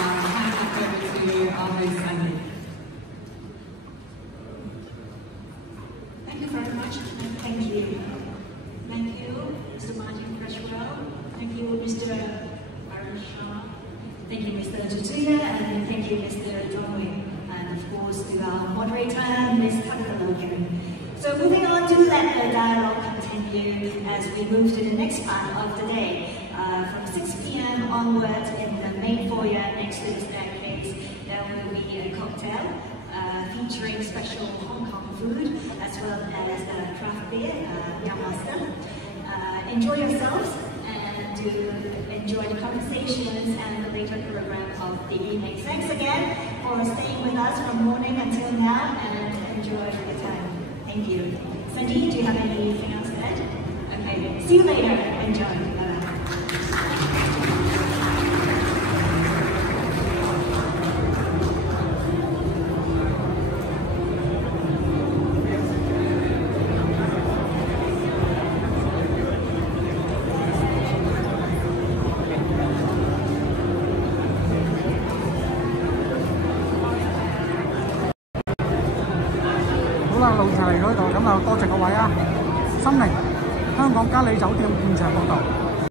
Hand back over to our host, Andy. Thank you very much, and thank you. Thank you, Mr. Martin Freshwell. Thank you, Mr. Baron Shah. Thank you, Mr. Tutuya, and thank you, Mr. Dongwei, and of course to our moderator, Ms. Takalogan. So moving on to let the dialogue continue as we move to the next part of the day. From 6 p.m. onwards in the main foyer next to the staircase, there will be a cocktail featuring special Hong Kong food as well as craft beer, Yamasa. Enjoy yourselves and to enjoy the conversations and the later program of the evening. Thanks again for staying with us from morning until now, and enjoy the time. Thank you. Sandy, do you have anything else to add? Okay, see you later. Enjoy. Bye-bye.路就嚟嗰度，咁就多謝各位啊！心靈香港嘉里酒店現場報道。